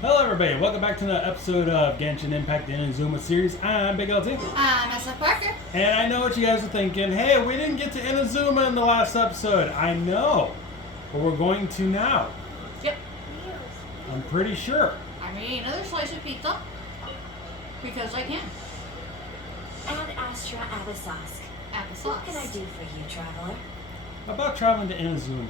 Hello everybody, welcome back to another episode of Genshin Impact the Inazuma series. I'm Big LT. I'm SF Parker. And I know what you guys are thinking. Hey, we didn't get to Inazuma in the last episode. I know. But we're going to now. Yep. I'm pretty sure. I mean, another slice of pizza. Because I can. Ad Astra Abyssosque. Applesauce. What can I do for you, traveler? How about traveling to Inazuma?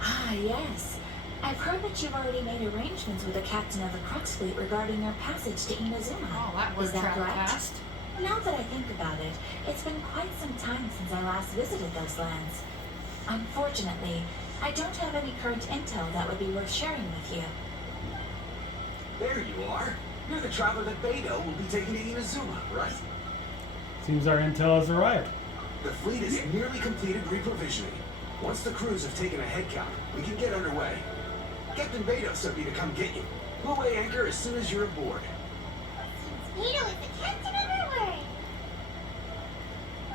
Ah, yes. I've heard that you've already made arrangements with the captain of the Crux fleet regarding your passage to Inazuma. Oh, that Is worked that rather correct? fast. Now that I think about it, it's been quite some time since I last visited those lands. Unfortunately, I don't have any current intel that would be worth sharing with you. There you are. You're the traveler that Beidou will be taking to Inazuma, right? Seems our intel has arrived. The fleet has nearly completed reprovisioning. Once the crews have taken a head count, we can get underway. Captain Beidou sent me to come get you. We'll weigh anchor as soon as you're aboard. Beidou is the captain of our word.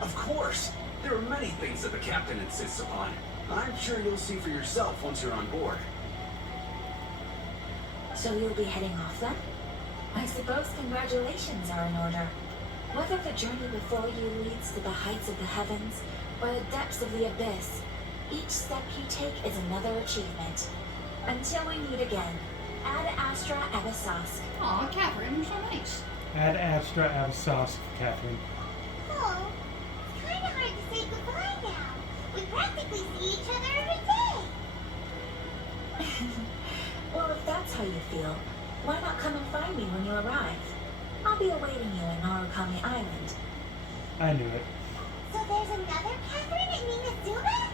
Of course. There are many things that the captain insists upon. I'm sure you'll see for yourself once you're on board. So you'll be heading off then? I suppose congratulations are in order. Whether the journey before you leads to the heights of the heavens or the depths of the abyss, each step you take is another achievement. Until we meet again, Ad Astra Abyssosque. Aw, Catherine, you're so nice. Ad Astra Abyssosque, Catherine. Oh, it's kind of hard to say goodbye now. We practically see each other every day. Well, if that's how you feel, why not come and find me when you arrive? I'll be awaiting you in Narukami Island. I knew it. So there's another Catherine in Inazuma?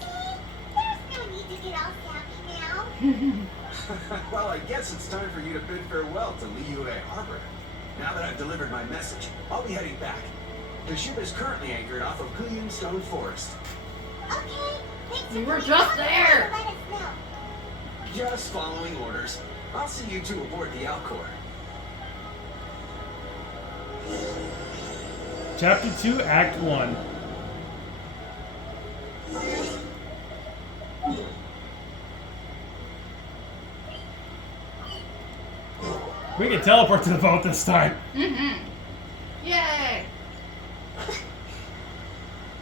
See, there's no need to get all sappy now. Well, I guess it's time for you to bid farewell to Liyue Harbor. Now that I've delivered my message, I'll be heading back. The ship is currently anchored off of Kuyun Stone Forest. Okay, thanks for We were coming just out there. to let us know. Just following orders. I'll see you two aboard the Alcor. Chapter 2, Act 1. We can teleport to the boat this time. Mm-hmm. Yay!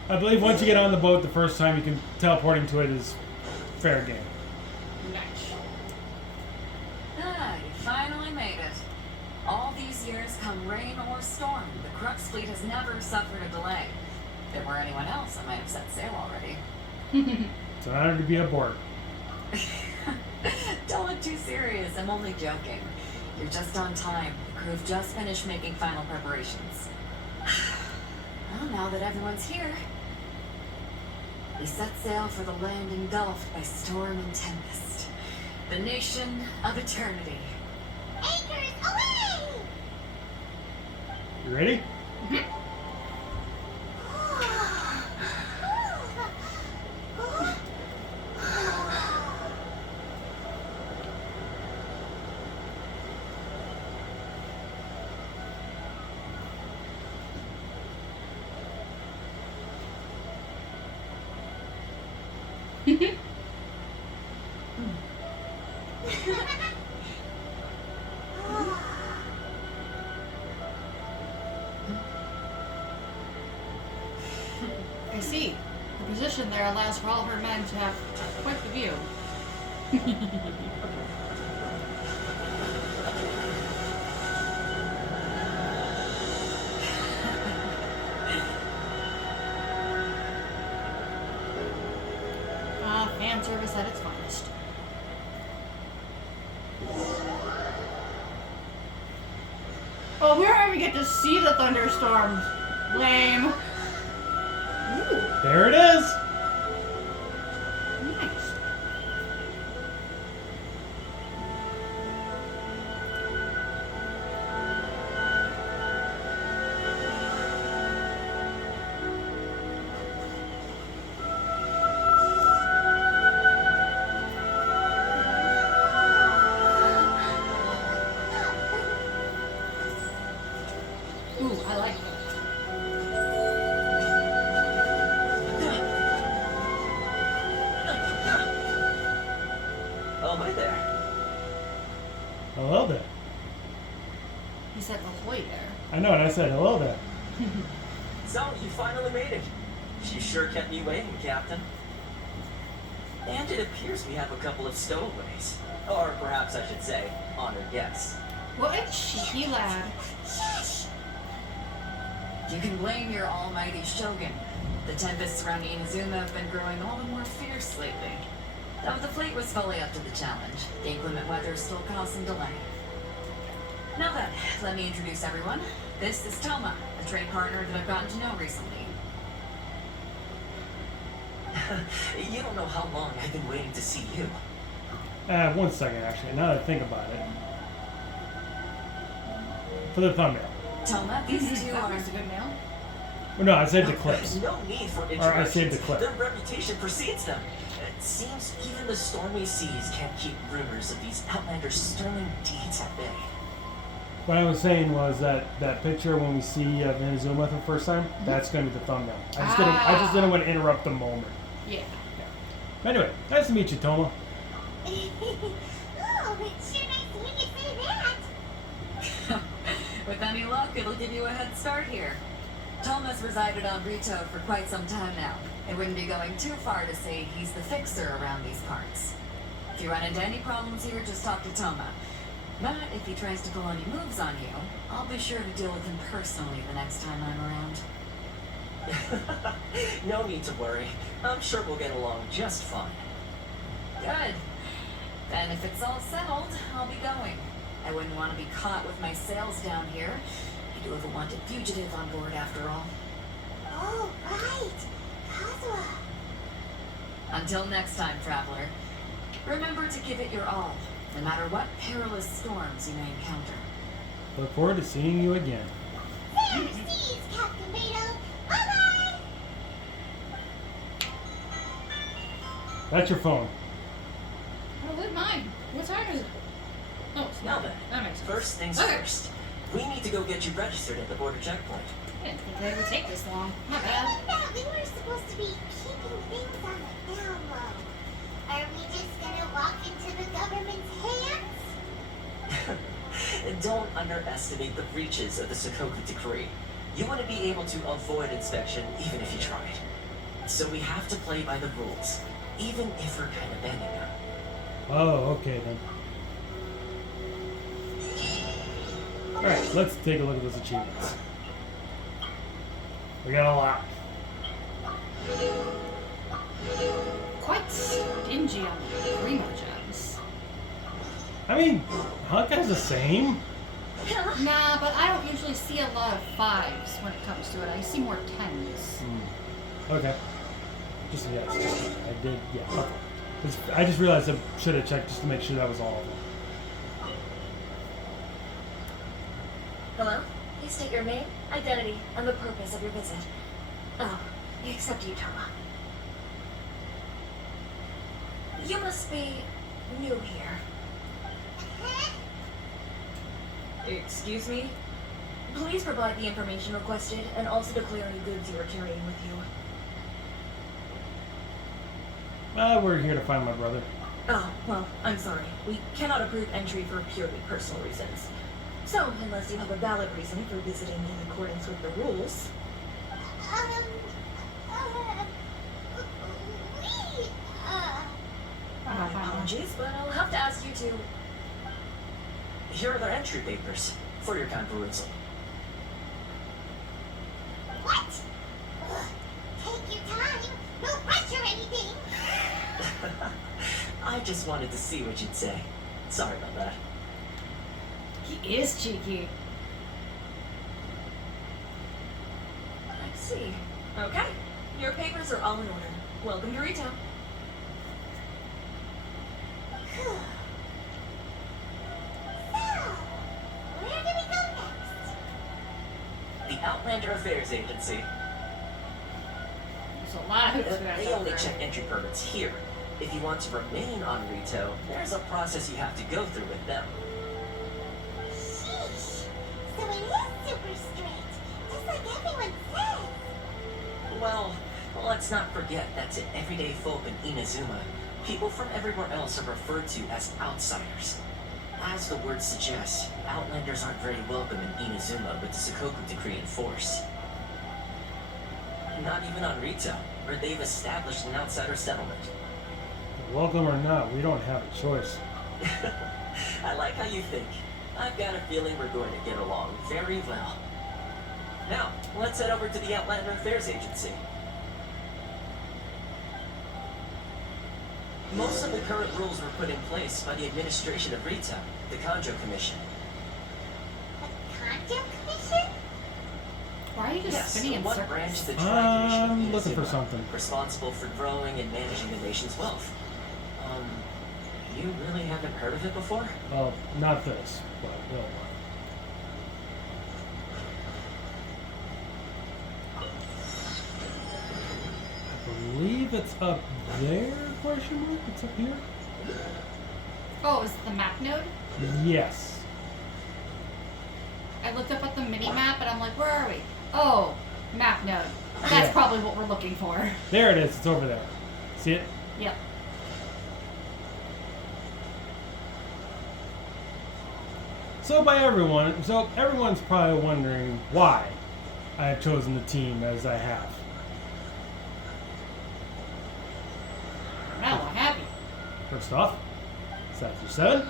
I believe once you get on the boat the first time, you can teleport into it is fair game. Nice. Ah, you finally made it. All these years, come rain or storm, the Crux fleet has never suffered a delay. If it were anyone else, I might have set sail already. It's an honor to be aboard. Don't look too serious, I'm only joking. You're just on time. The crew have just finished making final preparations. Well, now that everyone's here, we set sail for the land engulfed by storm and tempest. The nation of eternity. Anchors away! You ready? I see. The position there allows for all her men to have quite the view. Fan service at its finest. Oh, we don't even get to see the thunderstorms. Lame. Ooh, There it is. nice. Ooh, I like it. Hello there. He said ahoy there. I know, and I said hello there. So, you finally made it. You sure kept me waiting, Captain. And it appears we have a couple of stowaways. Or perhaps I should say, honored guests. What a cheeky lad. You can blame your almighty Shogun. The tempests around Inazuma have been growing all the more fierce lately. Though the fleet was fully up to the challenge, the inclement weather still caused some delay. Now then, let me introduce everyone. This is Toma, a trade partner that I've gotten to know recently. You don't know how long I've been waiting to see you. 1 second, actually. Now that I think about it. For the thumbnail. Toma, these two That are... was a good mail. Well, no, I saved the clips. No need for Or I introductions. saved the clip. Their reputation precedes them. It seems even the stormy seas can't keep rumors of these outlanders' sterling deeds at bay. What I was saying was that picture when we see Inazuma for the first time, that's going to be the thumbnail. I just didn't want to interrupt the moment. Yeah. Anyway, nice to meet you, Toma. Oh, it's sure nice to hear you say that. With any luck, it'll give you a head start here. Toma's resided on Rito for quite some time now. It wouldn't be going too far to say he's the fixer around these parts. If you run into any problems here, just talk to Toma. But if he tries to pull any moves on you, I'll be sure to deal with him personally the next time I'm around. No need to worry. I'm sure we'll get along just fine. Good. Then if it's all settled, I'll be going. I wouldn't want to be caught with my sails down here. I do have a wanted fugitive on board after all. Oh, right. Kazuha. Until next time, traveler. Remember to give it your all, no matter what perilous storms you may encounter. Look forward to seeing you again. There seas, Captain Beto. Bye-bye. That's your phone. Oh, look mine. What time is it? Oh, it's Now not. then, That makes sense. first things Okay. first. We need to go get you registered at the border checkpoint. I didn't think it would take this long. Not I bad. thought we were supposed to be keeping things on the down low. Are we just gonna walk into the government's hands? Don't underestimate the reaches of the Sokoku Decree. You wouldn't be able to avoid inspection even if you tried. So we have to play by the rules, even if we're kind of bending them. Oh, okay then. Alright, let's take a look at those achievements. We got a lot. Quite stingy on the primo gems. I mean, Hawkeye's the same. Nah, but I don't usually see a lot of 5s when it comes to it. I see more 10s. Okay. Just, yeah, it's just, I did, yeah, okay. I just realized I should have checked just to make sure that was all of them. Hello? Please state your name, identity, and the purpose of your visit. Oh, except you, Toma. You must be new here. Excuse me? Please provide the information requested and also declare any goods you are carrying with you. We're here to find my brother. Oh, well, I'm sorry. We cannot approve entry for purely personal reasons. So, unless you have a valid reason for visiting in accordance with the rules. We, My apologies, but I'll have to ask you to... Here are their entry papers for your kind perusal. what? Ugh, take your time. No rush or anything. I just wanted to see what you'd say. Sorry about that. He is cheeky. I see. Okay. Your papers are all in order. Welcome to Rito. So, where do we go next? The Outlander Affairs Agency. There's a lot of hoops we They gotta only go check through. entry permits here. If you want to remain on Rito, there's a process you have to go through with them. Sheesh. So it is super strict, just like everyone says. Well, let's not forget that to everyday folk in Inazuma, people from everywhere else are referred to as outsiders. as the word suggests, Outlanders aren't very welcome in Inazuma with the Sakoku decree in force. Not even on Rito, where they've established an outsider settlement. Welcome or not, we don't have a choice. I like how you think. I've got a feeling we're going to get along very well. Now, let's head over to the Outlander Affairs Agency. Most of the current rules were put in place by the administration of Rita, the Kanjo Commission. The Kanjo Commission? Why are you just Yes, spinning in what circles? branch of the Tri Commission I'm is looking for Inazuma, something. responsible for growing and managing the nation's wealth. You really haven't heard of it before? Well, not this, but we'll. I believe it's up there, question mark? It's up here? Oh, is it the map node? Yes. I looked up at the mini map and I'm like, where are we? Oh, map node. That's Yeah. probably what we're looking for. There it is, it's over there. See it? Yep. So everyone's probably wondering why I have chosen the team as I have. Well, I'm happy. First off, Sector 7.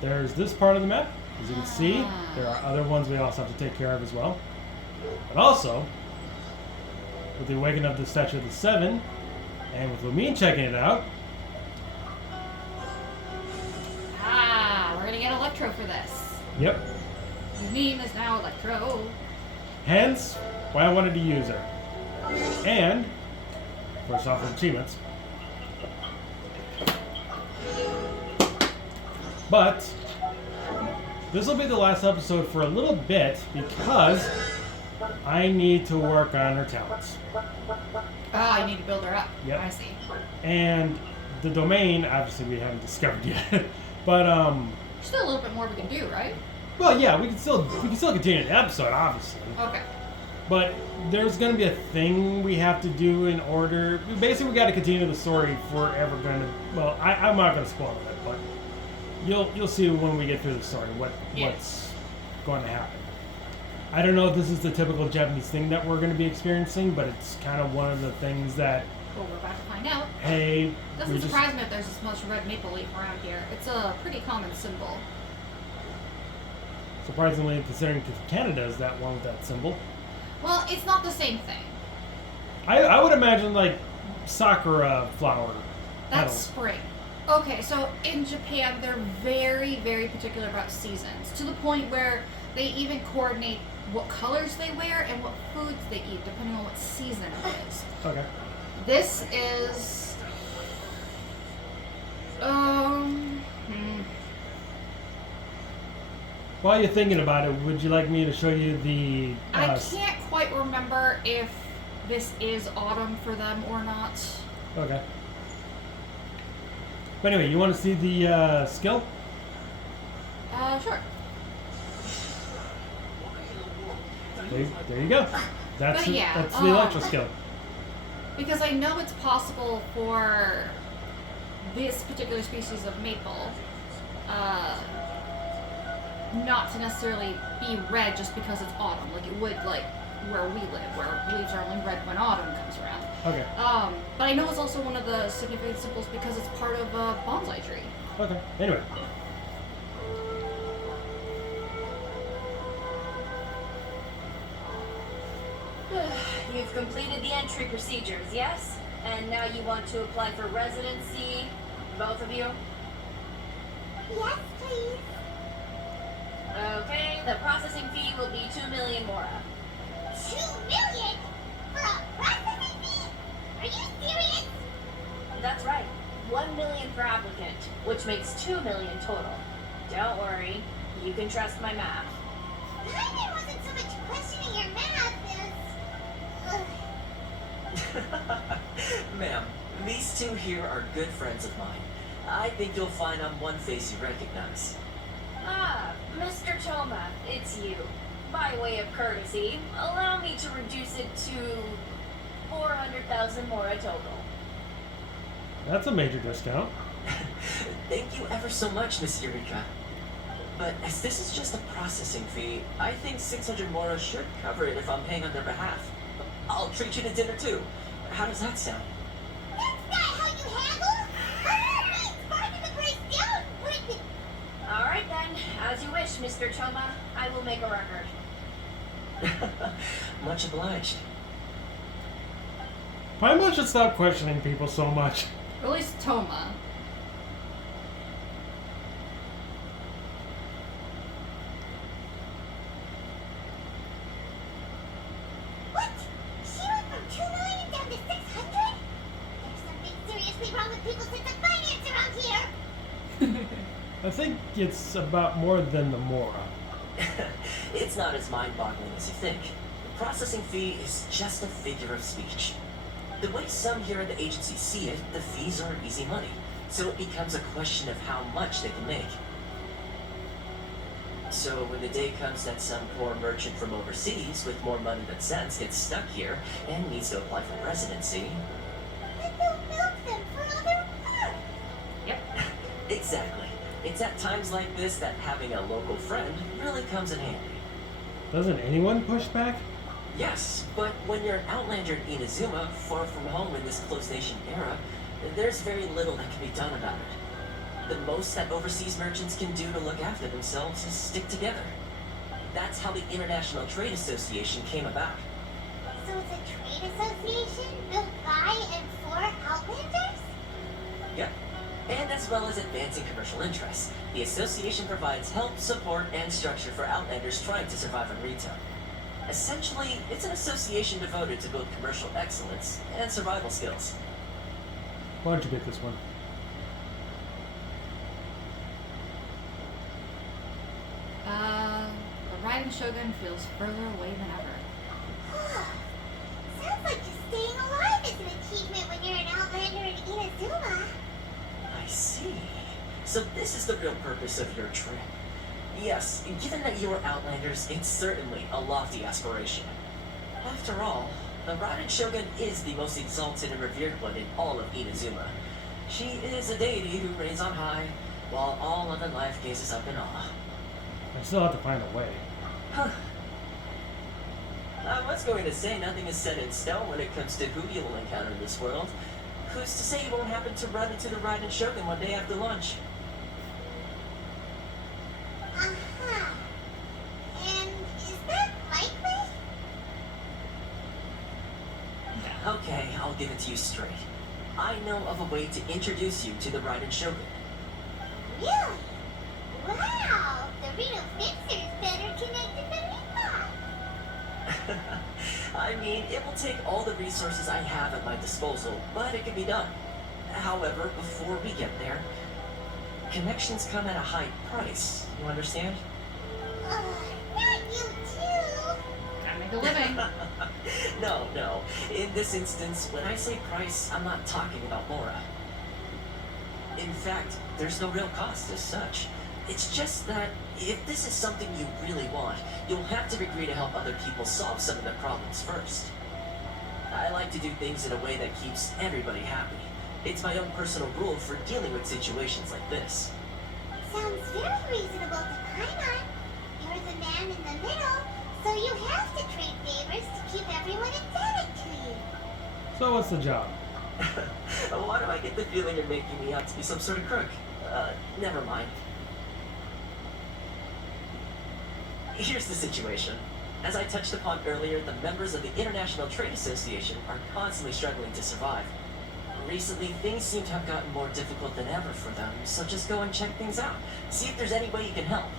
There's this part of the map. As you can see, there are other ones we also have to take care of as well. But also, with the awakening of the Statue of the Seven, and with Lumine checking it out, We're gonna get Electro for this. yep, Lumine is now Electro. hence why I wanted to use her. And, first off with achievements. But, this will be the last episode for a little bit because I need to work on her talents. I need to build her up. Yep. I see. And the domain, obviously we haven't discovered yet. But There's still a little bit more we can do, right? well, yeah, we can still continue the episode, obviously. Okay. But there's going to be a thing we have to do in order. Basically, we got to continue the story if we're ever going to. Well, I'm not going to spoil it, but you'll see when we get through the story what's going to happen. I don't know if this is the typical Japanese thing that we're going to be experiencing, but it's kind of one of the things that, Well, we're about to find out. hey, Doesn't surprise me if there's this much red maple leaf around here. It's a pretty common symbol. surprisingly, considering Canada is that one with that symbol. Well, it's not the same thing. I would imagine like sakura flower That's petals. spring. Okay, so in Japan, they're very, very particular about seasons, to the point where they even coordinate what colors they wear and what foods they eat, depending on what season it is. Okay. This is... While you're thinking about it, would you like me to show you the? I can't quite remember if this is autumn for them or not. Okay. But anyway, you want to see the skill? Sure. There you go. That's But yeah, that's the electro skill. Because I know it's possible for this particular species of maple not to necessarily be red just because it's autumn, like it would like where we live, where leaves are only red when autumn comes around. Okay. But I know it's also one of the significant symbols because it's part of a bonsai tree. Okay. Anyway. You've completed the entry procedures, yes? And now you want to apply for residency, both of you? Yes, please. Okay, the processing fee will be 2 million mora. 2 million? For a processing fee? Are you serious? That's right. 1 million per applicant, which makes 2 million total. Don't worry, you can trust my math. There wasn't so much questioning your math as... Ma'am, these two here are good friends of mine. I think you'll find on one face you recognize. Ah, Mr. Toma, it's you. By way of courtesy, allow me to reduce it to 400,000 mora total. That's a major discount. Thank you ever so much, Miss Eureka. But as this is just a processing fee, I think 600 Mora should cover it if I'm paying on their behalf. I'll treat you to dinner too. How does that sound? That's not how you haggle! By all means, bargain the price down! But Alright then, as you wish, Mr. Choma. I will make a record. Much obliged. Paimon should stop questioning people so much. Or at least Toma. what? She went from 2 million down to 600? There's something seriously wrong with people's sense of finance around here! I think it's about more than the Mora. It's not as mind-boggling as you think. The processing fee is just a figure of speech. The way some here at the agency see it, the fees are easy money, so it becomes a question of how much they can make. So when the day comes that some poor merchant from overseas with more money than sense gets stuck here and needs to apply for residency... Then they'll milk them for all their worth! Yep. Exactly. It's at times like this that having a local friend really comes in handy. Doesn't anyone push back? Yes, but when you're an outlander in Inazuma, far from home in this closed nation era, there's very little that can be done about it. The most that overseas merchants can do to look after themselves is stick together. That's how the International Trade Association came about. So it's a trade association built by and for Outlanders? Yep. And as well as advancing commercial interests, the association provides help, support, and structure for outlanders trying to survive in retail. Essentially, it's an association devoted to both commercial excellence and survival skills. Why don't you get this one? The riding shogun feels further away than ever. Sounds like just staying alive is an achievement when you're an Outlander in Inazuma. I see. So this is the real purpose of your trip. Yes, given that you are Outlanders, it's certainly a lofty aspiration. After all, the Raiden Shogun is the most exalted and revered one in all of Inazuma. She is a deity who reigns on high, while all other life gazes up in awe. I still have to find a way. Huh. I was going to say nothing is set in stone when it comes to who you will encounter in this world. Who's to say you won't happen to run into the Raiden Shogun one day after lunch? Uh-huh. And is that likely? Okay, I'll give it to you straight. I know of a way to introduce you to the Raiden Shogun. Really? Wow! The Reno Fencer's better connected than we thought. I mean, it will take all the resources I have at my disposal, but it can be done. However, before we get there, connections come at a high price. You understand? Not you too! Gotta make a living. No. In this instance, when I say price, I'm not talking about Mora. In fact, there's no real cost as such. It's just that if this is something you really want, you'll have to agree to help other people solve some of their problems first. I like to do things in a way that keeps everybody happy. It's my own personal rule for dealing with situations like this. Sounds very reasonable to Paimon. You're the man in the middle, so you have to trade favors to keep everyone indebted to you. So what's the job? Why do I get the feeling you're making me out to be some sort of crook? Never mind. Here's the situation. As I touched upon earlier, the members of the International Trade Association are constantly struggling to survive. Recently, things seem to have gotten more difficult than ever for them, so just go and check things out. See if there's any way you can help.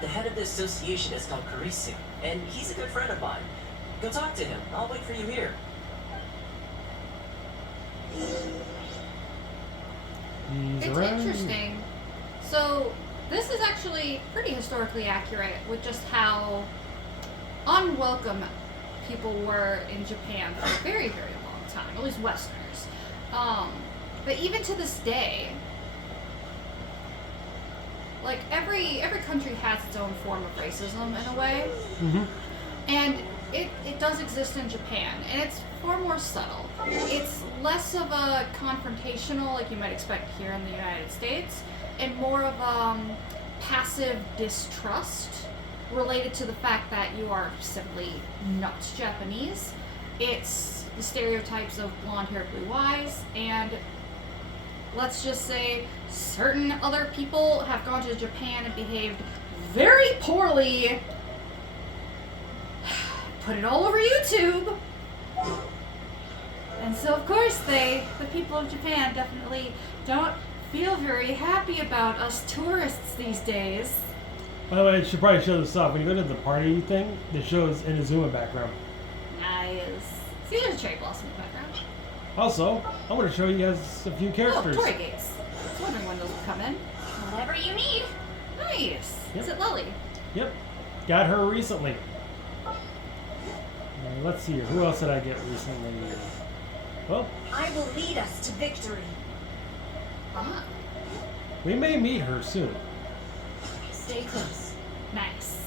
The head of the association is called Kurisu, and he's a good friend of mine. Go talk to him. I'll wait for you here. He's It's around. interesting. So, this is actually pretty historically accurate with just how unwelcome people were in Japan for a very, very long time, at least Westerners. But even to this day, like every country has its own form of racism in a way. Mm-hmm. And it does exist in Japan, and it's far more subtle. It's less of a confrontational, like you might expect here in the United States, and more of passive distrust related to the fact that you are simply not Japanese. It's the stereotypes of blonde-haired, blue eyes, and let's just say certain other people have gone to Japan and behaved very poorly. Put it all over YouTube. And so, of course, the people of Japan definitely don't feel very happy about us tourists these days. By the way, I should probably show this off. When you go to the party thing, it shows Inazuma background. Nice. See, there's a cherry blossom in the background. Also, I want to show you guys a few Oh, characters. toy gates. I was wondering when those would come in. Whatever you need. Nice. Yep. Is it Lily? Yep, got her recently. Let's see here. Who else did I get recently? Well, I will lead us to victory. Ah, we may meet her soon. Stay close. nice.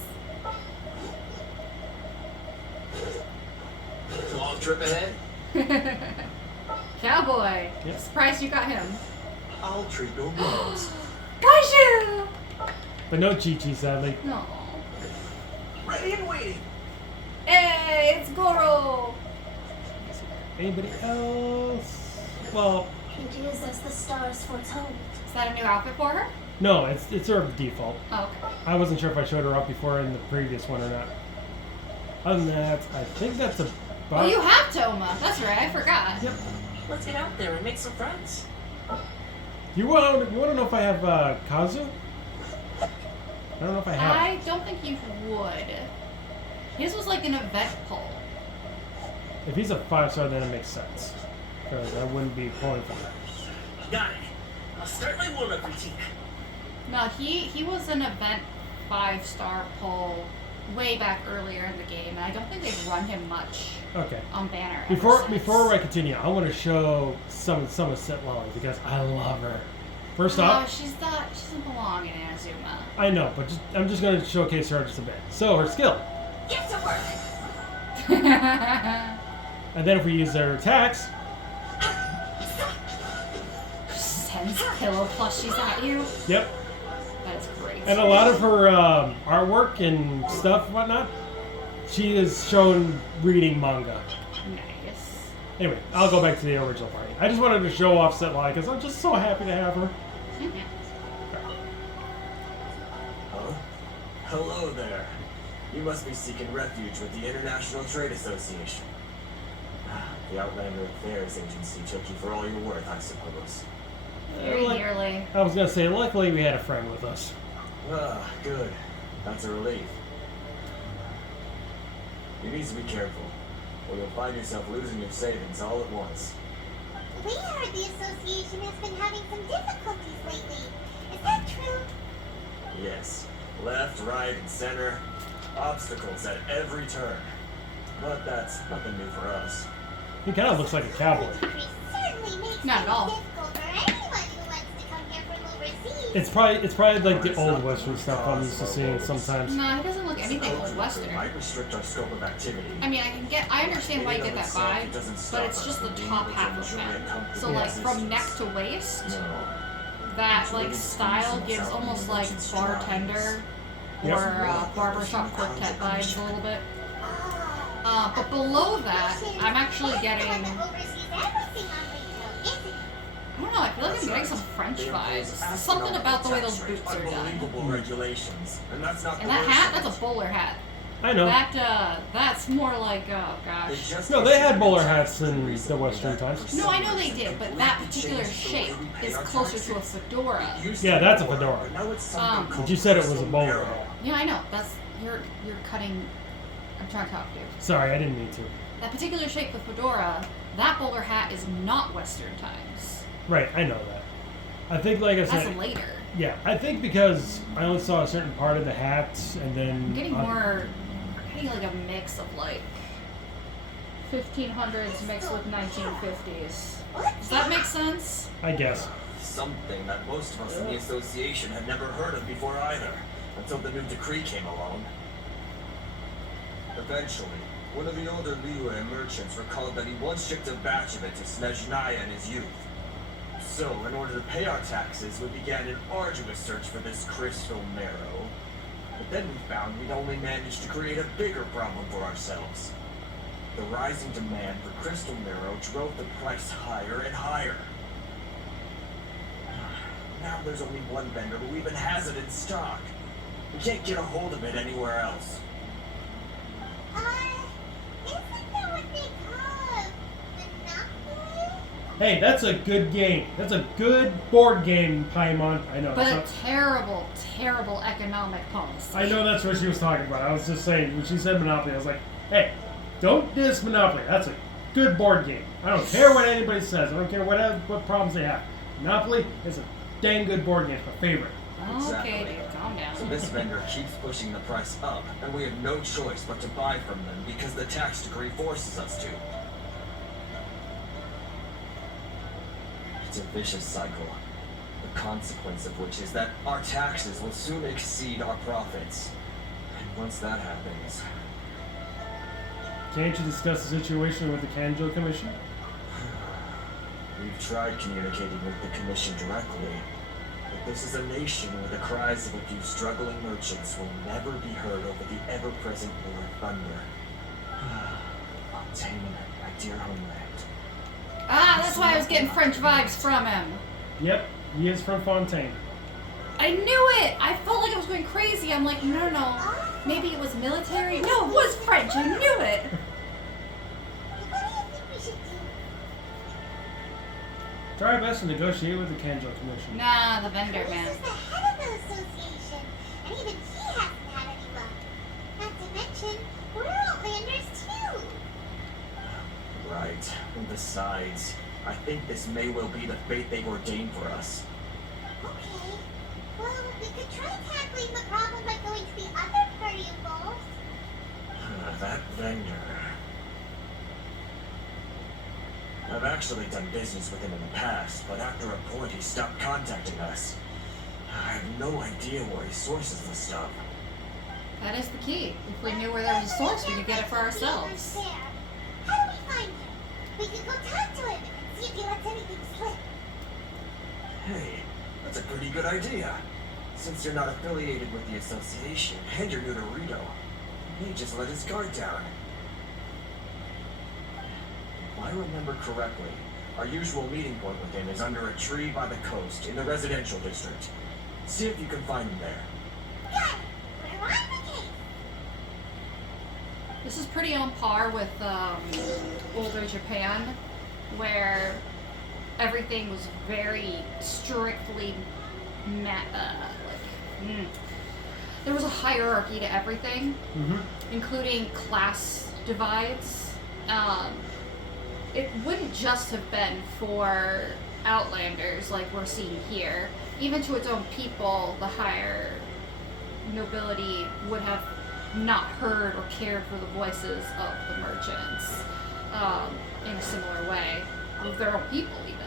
Long trip ahead? Cowboy. Yep. Surprised you got him. I'll treat no wrongs. Kaiju! But no Chi-Chi, sadly. No. Ready and waiting. Hey, it's Goro. Anybody else? Well, It is as the stars foretold. Is that a new outfit for her? no, it's her default. Oh, okay. I wasn't sure if I showed her up before in the previous one or not. Other than that, I think that's about... Oh, you have Toma. That's right. I forgot. Yep. Let's get out there and make some friends. You want to know if I have Kazu? I don't know if I have. I don't think you would. His was like an event poll. If he's a 5-star, then it makes sense. Because I wouldn't be pulling for that. Got it. I'll start my warm-up routine. No, he was an event 5-star poll way back earlier in the game, and I don't think they've run him much Okay. on banner. ever Before since. I continue, I want to show some of Set Lolly because I love her. First No, off, she doesn't belong in Inazuma. I know, but I'm just going to showcase her just a bit. So her skill, Get to work. and then if we use their attacks, Sends pillow plushies at you. yep. That's great. And a lot of her artwork and stuff, and whatnot, she is shown reading manga. Nice. Anyway, I'll go back to the original party. I just wanted to show off Set Lolly because I'm just so happy to have her. Huh? Hello there. You must be seeking refuge with the International Trade Association. The Outlander Affairs Agency took you for all you're worth, I suppose. Very nearly. I was going to say, luckily we had a friend with us. Ah, good. That's a relief. You need to be careful, or you'll find yourself losing your savings all at once. We heard the association has been having some difficulties lately. Is that true? Yes. Left, right, and center. Obstacles at every turn. But that's nothing new for us. He kind of looks like a cowboy. Decrease certainly makes Not at things all. difficult for anyone who wants to come here from overseas. It's probably like the old Western stuff I'm used to seeing sometimes. No, he doesn't look anything old western. Might restrict our scope of activity. I mean, I understand why you get that vibe, but it's just the top half of him. So like from neck to waist, No. that like style gives almost like bartender Yep. or barbershop quartet vibes a little bit. Ah, But below that, I'm actually that's getting, the one that oversees everything on retail, isn't it? I don't know, I feel like I'm getting some French vibes. There's something about the way those boots are done. Unbelievable regulations. And that's not And the that worst hat, of that's a bowler hat. I know. That's more like, oh it. gosh. just No, they had issued bowler a hats tax in recently the Western that times. for No, I know some they reason did, but that completely particular changed the shape way we pay is our closer to a taxes. fedora. It used Yeah, to be that's a bowler, fedora. but now it's something But called you said it was a sombrero. bowler. Yeah, I know. That's you're cutting. I'm trying to talk to you. Sorry, I didn't mean to. That particular shape, the fedora, that bowler hat is not Western times. Right, I know that. I think, like I That's said, later. yeah, I think because I only saw a certain part of the hat, and then I'm getting more. I'm getting like a mix of like 1500s mixed with 1950s. Does that make sense? I guess. Something that most of us in the association had never heard of before either, until the new decree came along. Eventually, One of the older Liyue merchants recalled that he once shipped a batch of it to Snezhnaya in his youth. So, in order to pay our taxes, we began an arduous search for this crystal marrow. But then we found we'd only managed to create a bigger problem for ourselves. The rising demand for crystal marrow drove the price higher and higher. Now there's only one vendor who even has it in stock. We can't get a hold of it anywhere else. Isn't that what they call Monopoly? Hey, that's a good game. That's a good board game, Paimon. I know. But a that's terrible, terrible economic policy. I know that's what she was talking about. I was just saying, when she said Monopoly, I was like, hey, don't diss Monopoly. That's a good board game. I don't care what anybody says. I don't care what problems they have. Monopoly is a dang good board game. It's my favorite. Okay, Exactly. dude, calm down. So this vendor keeps pushing the price up, and we have no choice but to buy from them because the tax decree forces us to. It's a vicious cycle, the consequence of which is that our taxes will soon exceed our profits. And once that happens... Can't you discuss the situation with the Kanjo Commission? We've tried communicating with the Commission directly, but this is a nation where the cries of a few struggling merchants will never be heard over the ever-present roar of thunder. Fontaine, my dear homeland. Ah, that's why I was getting French vibes from him. Yep, he is from Fontaine. I knew it! I felt like I was going crazy. I'm like, no. Maybe it was military? No, it was French. I knew it. What do you think we should do? Try our best to negotiate with the Kanjo Commission. Nah, the vendor, This man. is the head of the association, and even he hasn't had any luck. Not to mention, we're Outlanders too. Right. And besides, I think this may well be the fate they've ordained for us. Okay. Well, we could try tackling the problem by going to the other party involved. That vendor. I've actually done business with him in the past, but after a point he stopped contacting us. I have no idea where he sources the stuff. That is the key. If we knew where there was a source, we could get it for ourselves. How do we find him? We could go talk to him and see if he lets anything slip. Hey, that's a pretty good idea. Since you're not affiliated with the association and you're new to Rito, he just let his guard down. If I remember correctly, our usual meeting point with him is under a tree by the coast in the residential district. See if you can find him there. Got it. We're on the case. This is pretty on par with older Japan, where everything was very strictly there was a hierarchy to everything, including class divides. It wouldn't just have been for Outlanders like we're seeing here. Even to its own people, the higher nobility would have not heard or cared for the voices of the merchants in a similar way, of their own people even.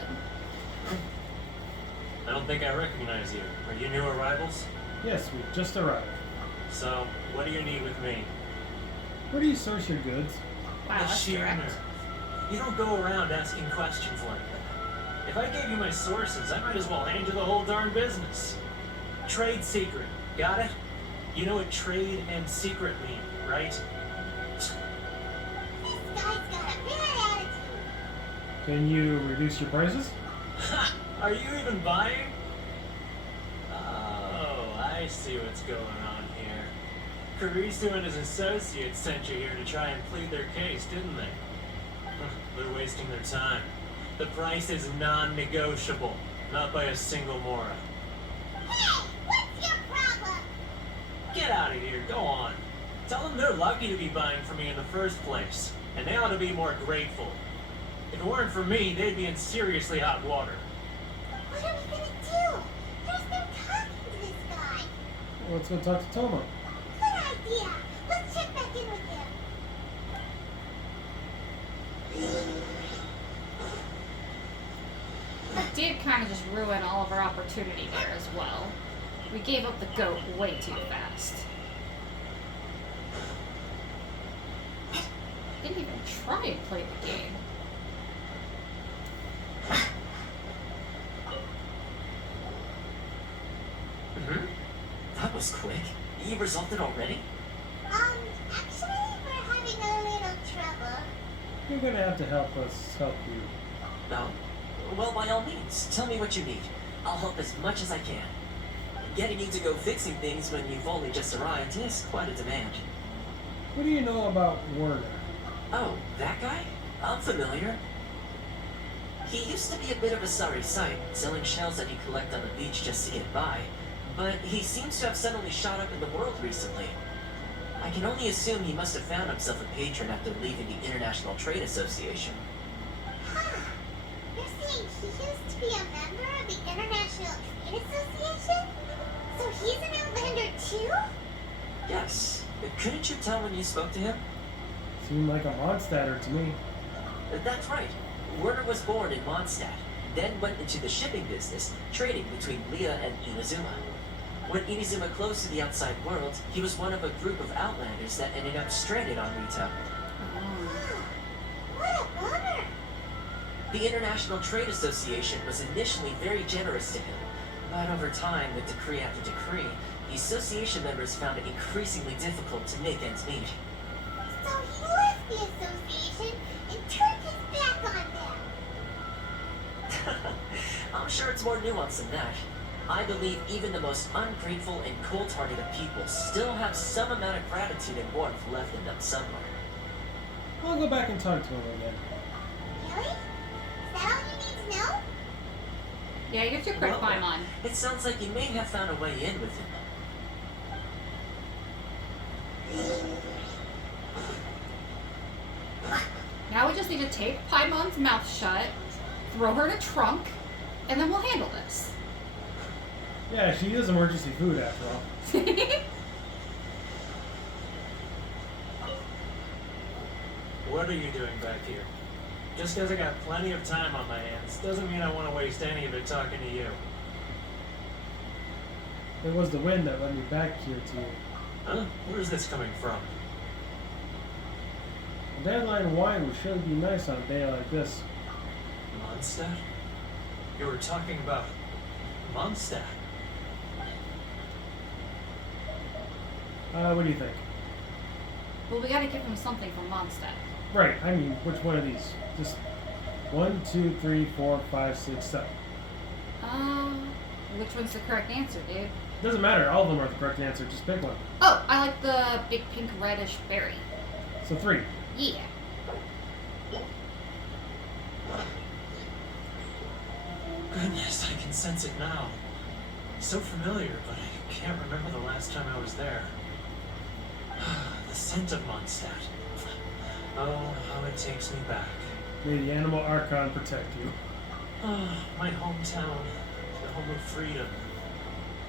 I don't think I recognize you. Are you new arrivals? Yes, we just arrived. So, what do you need with me? Where do you source your goods? Wow, The that's sheer direct. nerve. You don't go around asking questions like that. If I gave you my sources, I might as well hand you the whole darn business. Trade secret. Got it? You know what trade and secret mean, right? This guy's got a bad attitude. Can you reduce your prices? Are you even buying? Oh, I see what's going on here. Karisu and his associates sent you here to try and plead their case, didn't they? They're wasting their time. The price is non-negotiable, not by a single Mora. Hey, what's your problem? Get out of here, go on. Tell them they're lucky to be buying from me in the first place, and they ought to be more grateful. If it weren't for me, they'd be in seriously hot water. What are we gonna do? There's no talking to this guy. Well, let's go talk to Tomo. Good idea. Let's check back in with him. We did kind of just ruin all of our opportunity there as well. We gave up the goat way too fast. didn't even try and play the game. That was quick. You resolved it already? Actually, we're having a little trouble. You're gonna have to help us help you. No. Well, by all means, tell me what you need. I'll help as much as I can. Getting you to go fixing things when you've only just arrived is quite a demand. What do you know about Werner? Oh, that guy? I'm familiar. He used to be a bit of a sorry sight, selling shells that he'd collect on the beach just to get by. But he seems to have suddenly shot up in the world recently. I can only assume he must have found himself a patron after leaving the International Trade Association. Huh. You're saying he used to be a member of the International Trade Association? So he's an Outlander too? Yes. Couldn't you tell when you spoke to him? Seemed like a Mondstadter to me. That's right. Werner was born in Mondstadt, then went into the shipping business, trading between Leah and Inazuma. When Inazuma closed to the outside world, he was one of a group of Outlanders that ended up stranded on Rita. What a bummer. The International Trade Association was initially very generous to him, but over time, with decree after decree, the association members found it increasingly difficult to make ends meet. So he left the association and turned his back on them. I'm sure it's more nuanced than that. I believe even the most ungrateful and cold-hearted of people still have some amount of gratitude and warmth left in them somewhere. I'll go back and talk to him again. Really? Is that all you need to know? Yeah, you're too quick, Paimon. It sounds like you may have found a way in with him. Now we just need to tape Paimon's mouth shut, throw her in a trunk, and then we'll handle this. Yeah, she is emergency food after all. What are you doing back here? Just because I got plenty of time on my hands doesn't mean I want to waste any of it talking to you. It was the wind that led me back here to you. Huh? Where's this coming from? A dandelion wine would surely be nice on a day like this. Mondstadt? You were talking about Mondstadt. What do you think? Well, we gotta give him something from Mondstadt. Right, I mean, which one of these? Just 1, 2, 3, 4, 5, 6, 7. Which one's the correct answer, dude? Doesn't matter, all of them are the correct answer, just pick one. Oh, I like the big pink reddish berry. So 3. Yeah. Goodness, I can sense it now. So familiar, but I can't remember the last time I was there. The scent of Mondstadt. Oh, how it takes me back. May the animal Archon protect you. My hometown, the home of freedom.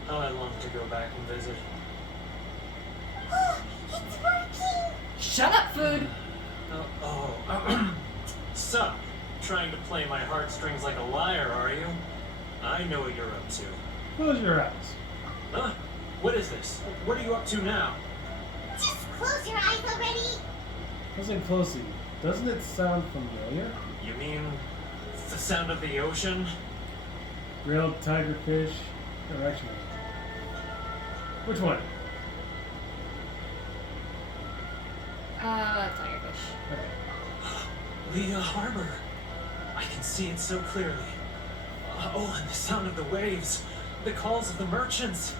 How I long to go back and visit. Oh, it's working! Shut up, food! So, trying to play my heartstrings like a liar, are you? I know what you're up to. Close your eyes. Huh? What is this? What are you up to now? Just close your eyes already! Listen closely. Doesn't it sound familiar? You mean the sound of the ocean? Grilled tigerfish. Or actually, which one? Tigerfish. Okay. The harbor. I can see it so clearly. Oh, and the sound of the waves. The calls of the merchants.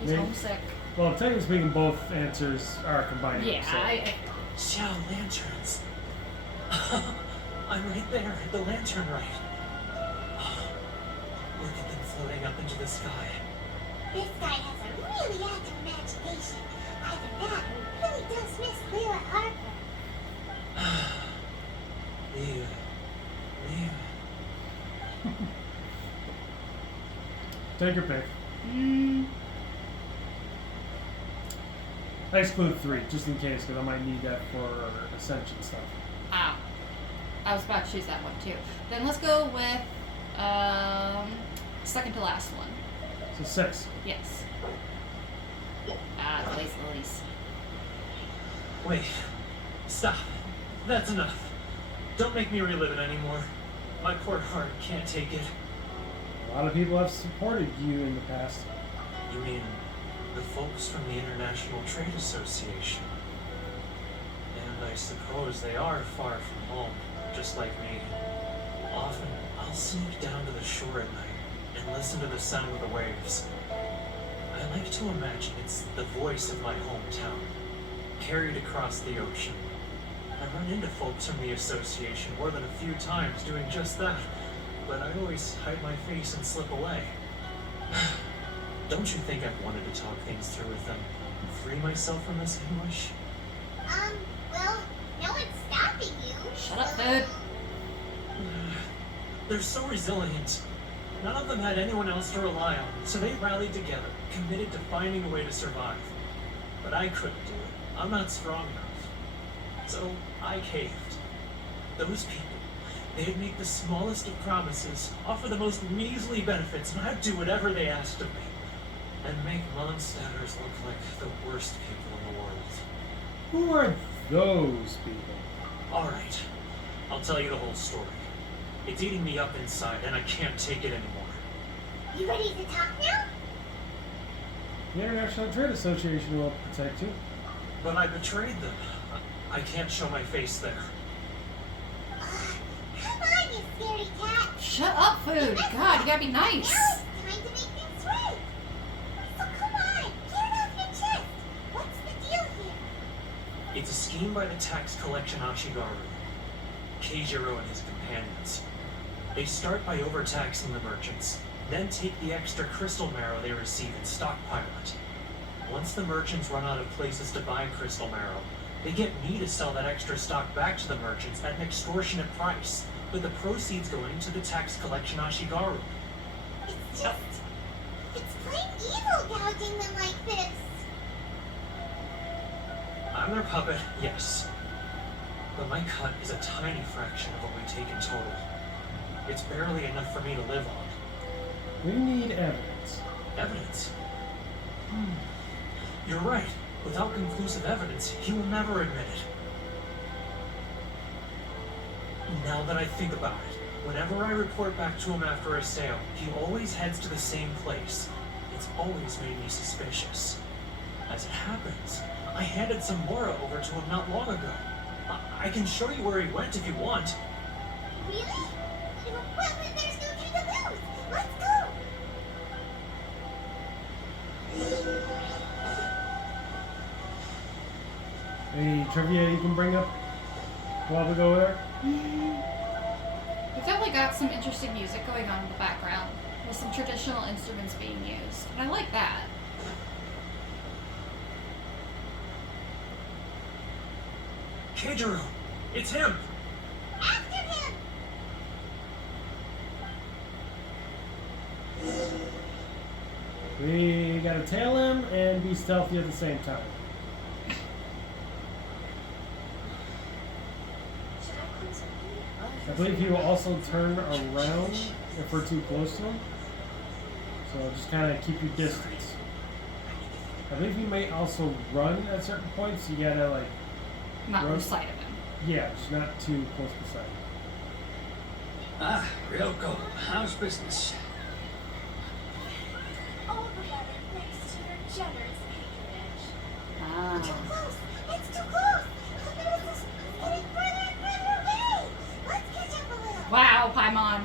He's Maybe- homesick. Well, technically speaking, both answers are combining. Yeah, so. Xiao lanterns. I'm right there at the lantern right. Look at them floating up into the sky. This guy has a really active imagination. Either that or he really does miss Leela Harper. Leah. Take your pick. Mm, I exclude 3, just in case, because I might need that for Ascension stuff. I was about to choose that one too. Then let's go with second to last one. So 6. Yes. The lazy lilies. Wait, Stop. That's enough. Don't make me relive it anymore. My poor heart can't take it. A lot of people have supported you in the past. You mean the folks from the International Trade Association? And I suppose they are far from home, just like me. Often, I'll sneak down to the shore at night and listen to the sound of the waves. I like to imagine it's the voice of my hometown, carried across the ocean. I run into folks from the association more than a few times doing just that, but I always hide my face and slip away. Don't you think I've wanted to talk things through with them, free myself from this anguish? Well, no one's stopping you. Shut up, Food. They're so resilient. None of them had anyone else to rely on, so they rallied together, committed to finding a way to survive. But I couldn't do it. I'm not strong enough. So I caved. Those people, they'd make the smallest of promises, offer the most measly benefits, and I'd do whatever they asked of me. And make Mondstadters look like the worst people in the world. Who are those people? Alright, I'll tell you the whole story. It's eating me up inside, and I can't take it anymore. You ready to talk now? The International Trade Association will protect you. But I betrayed them. I can't show my face there. Come on, you scaredy cat. Shut up, Food. God, you gotta be nice. Now it's time to make things right. So come on, get it off your chest. What's the deal here? It's a scheme by the tax collection Ashigaru, Keijiro and his companions. They start by overtaxing the merchants, then take the extra crystal marrow they receive and stockpile it. Once the merchants run out of places to buy crystal marrow, they get me to sell that extra stock back to the merchants at an extortionate price, with the proceeds going to the tax collection Ashigaru. It's plain evil gouging them like this. I'm their puppet, yes. But my cut is a tiny fraction of what we take in total. It's barely enough for me to live on. We need evidence. Evidence? You're right. Without conclusive evidence, he will never admit it. Now that I think about it, whenever I report back to him after a sale, he always heads to the same place. It's always made me suspicious. As it happens, I handed some Mora over to him not long ago. I can show you where he went if you want. Really? Well, there's no time to lose. Let's go. Any trivia you can bring up while we go there? We've definitely got some interesting music going on in the background, with some traditional instruments being used, and I like that. Keijiro! It's him! After him. We gotta tail him and be stealthy at the same time. I believe he will also turn around if we're too close to him. So just kind of keep your distance. I believe he may also run at certain points. You gotta like... Not run. lose sight of him. Yeah, just not too close beside him. Ah, Ryoko, how's business? All the better thanks to your generous patronage. Ah. Too close. It's too close. It's getting further and further away. Let's catch up a little. Wow, Paimon.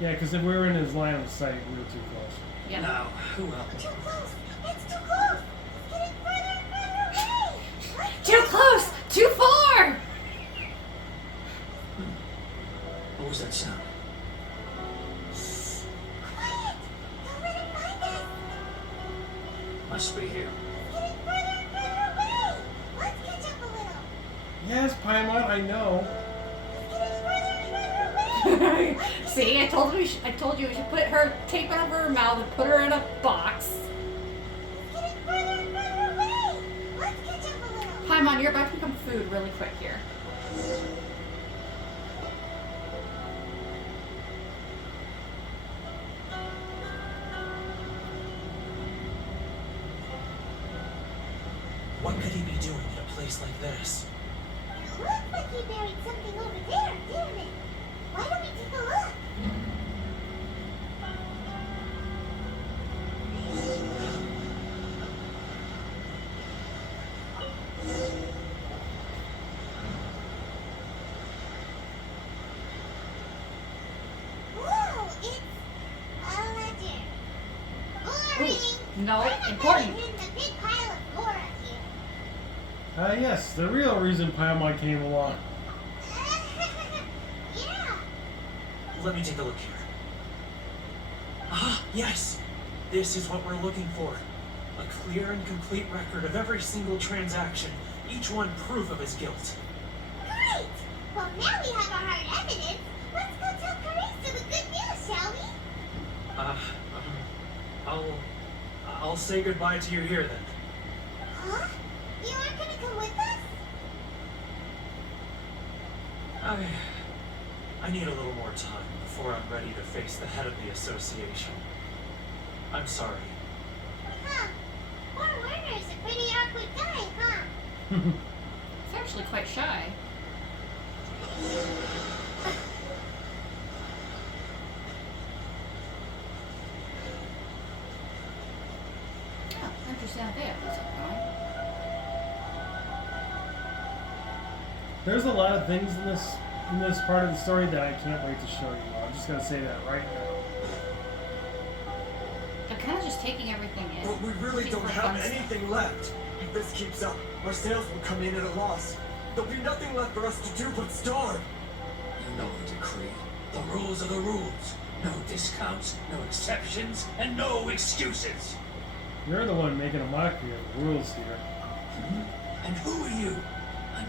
Yeah, because if we were in his line of sight, we were too close. Yeah. Now, who else? Too close. It's too close. It's getting further and further away. Let's Too close! Too far! What was that sound? quiet. Don't let it find us. Must be here. It's getting further and further away. Let's catch up a little. Yes, Paimon, I know. It's getting further and further away. See, I told you we should put her tape it over her mouth and put her in a box. It's getting further and further away. Let's catch up a little. Paimon, you're about to become food really quick here. What could he be doing in a place like this? It looks like he buried something over there, didn't it? Why don't we take a look? Whoa, it's a ledger. Boring! No, Why not important. put it in the big pile of flora here? Yes, the real reason Paimon came along. Yeah. Let me take a look here. Ah, yes! This is what we're looking for. A clear and complete record of every single transaction, each one proof of his guilt. Great! Well, now we have our hard evidence. Let's go tell Carissa the good news, shall we? I'll say goodbye to you here then. Huh? You aren't gonna come with us? I need a little more time before I'm ready to face the head of the association. I'm sorry. Huh. Poor Werner's a pretty awkward guy, huh? He's actually quite shy. Oh, interesting how they have this going. There's a lot of things in this part of the story that I can't wait to show you. I'm just gonna say that right now. They're kind of just taking everything in. But we really Looking don't for have fun stuff. anything left. If this keeps up, our sales will come in at a loss. There'll be nothing left for us to do but starve. You know the decree. The rules are the rules. No discounts, no exceptions, and no excuses. You're the one making a mockery of the rules here. And who are you?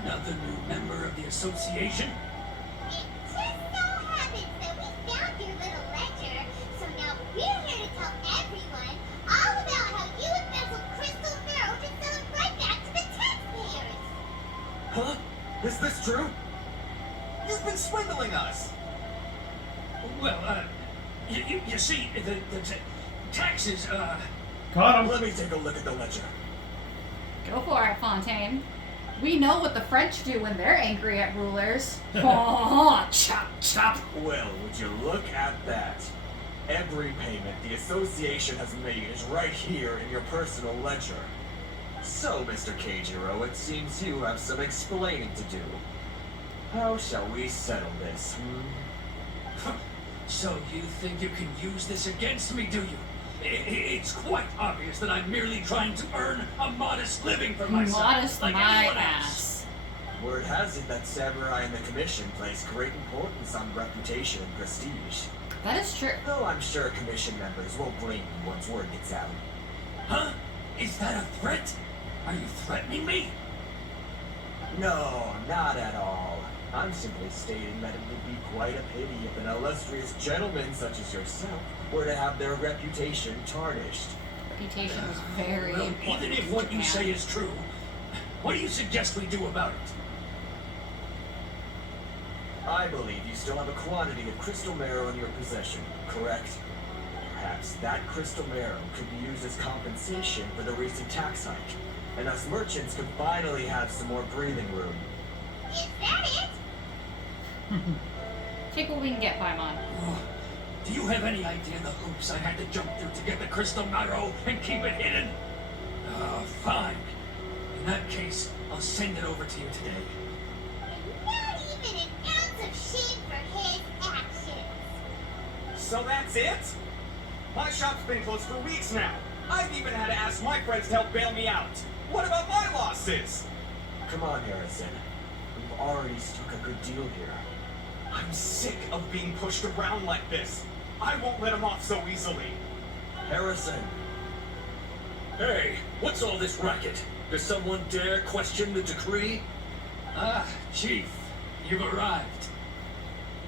Another new member of the association? It just so happens that we found your little ledger, so now we're here to tell everyone all about how you embezzled crystal marrow to sell it right back to the taxpayers. Huh? Is this true? You've been swindling us! Well, you see, the taxes, Caught him. Let me take a look at the ledger. Go for it, Fontaine. We know what the French do when they're angry at rulers. Oh, chop, chop. Well, would you look at that? Every payment the association has made is right here in your personal ledger. So, Mr. Keijiro, it seems you have some explaining to do. How shall we settle this, So you think you can use this against me, do you? It's quite obvious that I'm merely trying to earn a modest living for myself. Modest like my anyone else. ass. Word has it that samurai and the commission place great importance on reputation and prestige. That is true. Though I'm sure commission members won't blame you once word gets out. Huh? Is that a threat? Are you threatening me? No, not at all. I'm simply stating that it would be quite a pity if an illustrious gentleman such as yourself were to have their reputation tarnished. Reputation was very Well, important. even if in what you Japan. say is true, what do you suggest we do about it? I believe you still have a quantity of crystal marrow in your possession, correct? Perhaps that crystal marrow could be used as compensation for the recent tax hike, and us merchants could finally have some more breathing room. Is that it? Take what we can get, Paimon. Oh, do you have any idea the hoops I had to jump through to get the crystal marrow and keep it hidden? Fine. In that case, I'll send it over to you today. And not even an ounce of shame for his actions. So that's it? My shop's been closed for weeks now. I've even had to ask my friends to help bail me out. What about my losses? Come on, Harrison. We've already struck a good deal here. I'm sick of being pushed around like this. I won't let him off so easily. Harrison! Hey, what's all this racket? Does someone dare question the decree? Ah, Chief, you've arrived.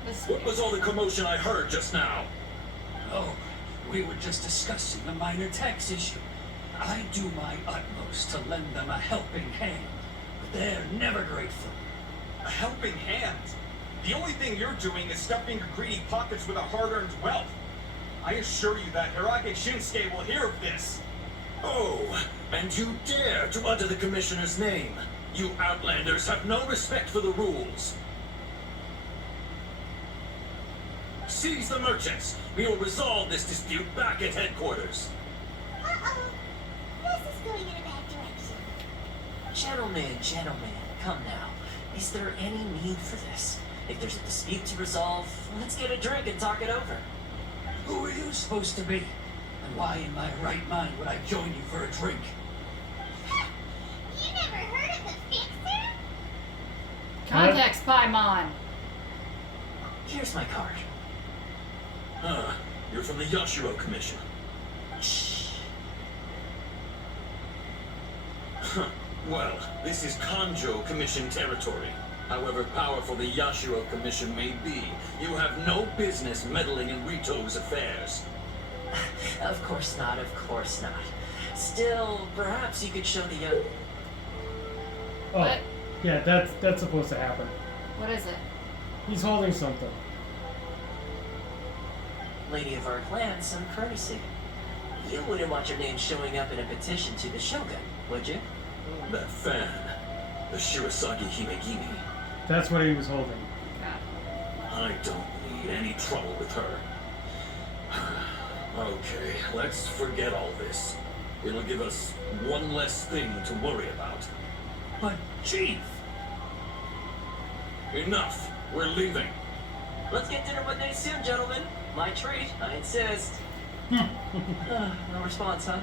This What was all the commotion I heard just now? Oh, we were just discussing a minor tax issue. I do my utmost to lend them a helping hand, but they're never grateful. A helping hand. The only thing you're doing is stuffing your greedy pockets with our hard-earned wealth. I assure you that Hirage Shinsuke will hear of this. Oh, and you dare to utter the Commissioner's name. You Outlanders have no respect for the rules. Seize the merchants. We will resolve this dispute back at headquarters. Uh-oh. This is going in a bad direction. Gentlemen, come now. Is there any need for this? If there's a dispute to resolve, let's get a drink and talk it over. Who are you supposed to be? And why in my right mind would I join you for a drink? You never heard of the Fixer? Context, Paimon. Here's my card. Huh. You're from the Yashiro Commission. Shh. Huh. Well, this is Kanjo Commission territory. However powerful the Yashiro Commission may be, you have no business meddling in Rito's affairs. Of course not, of course not. Still, perhaps you could show the young... Oh, What? yeah, that's supposed to happen. What is it? He's holding something. lady of our clan some courtesy. You wouldn't want your name showing up in a petition to the Shogun, would you? That fan, the Shirasagi Himegimi. That's what he was holding. I don't need any trouble with her. Okay, let's forget all this. It'll give us one less thing to worry about. But, Chief! Enough! We're leaving. Let's get dinner one day soon, gentlemen. My treat, I insist. No response, huh?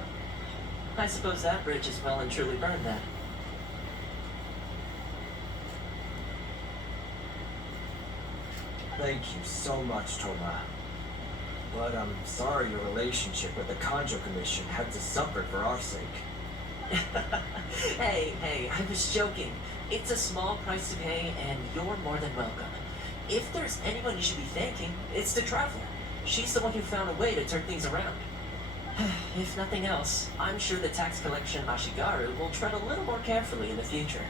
I suppose that bridge is well and truly burned then. Thank you so much, Toma. But I'm sorry your relationship with the Kanjo Commission had to suffer for our sake. Hey, I was joking. It's a small price to pay, and you're more than welcome. If there's anyone you should be thanking, it's the Traveler. She's the one who found a way to turn things around. If nothing else, I'm sure the tax collection Ashigaru will tread a little more carefully in the future.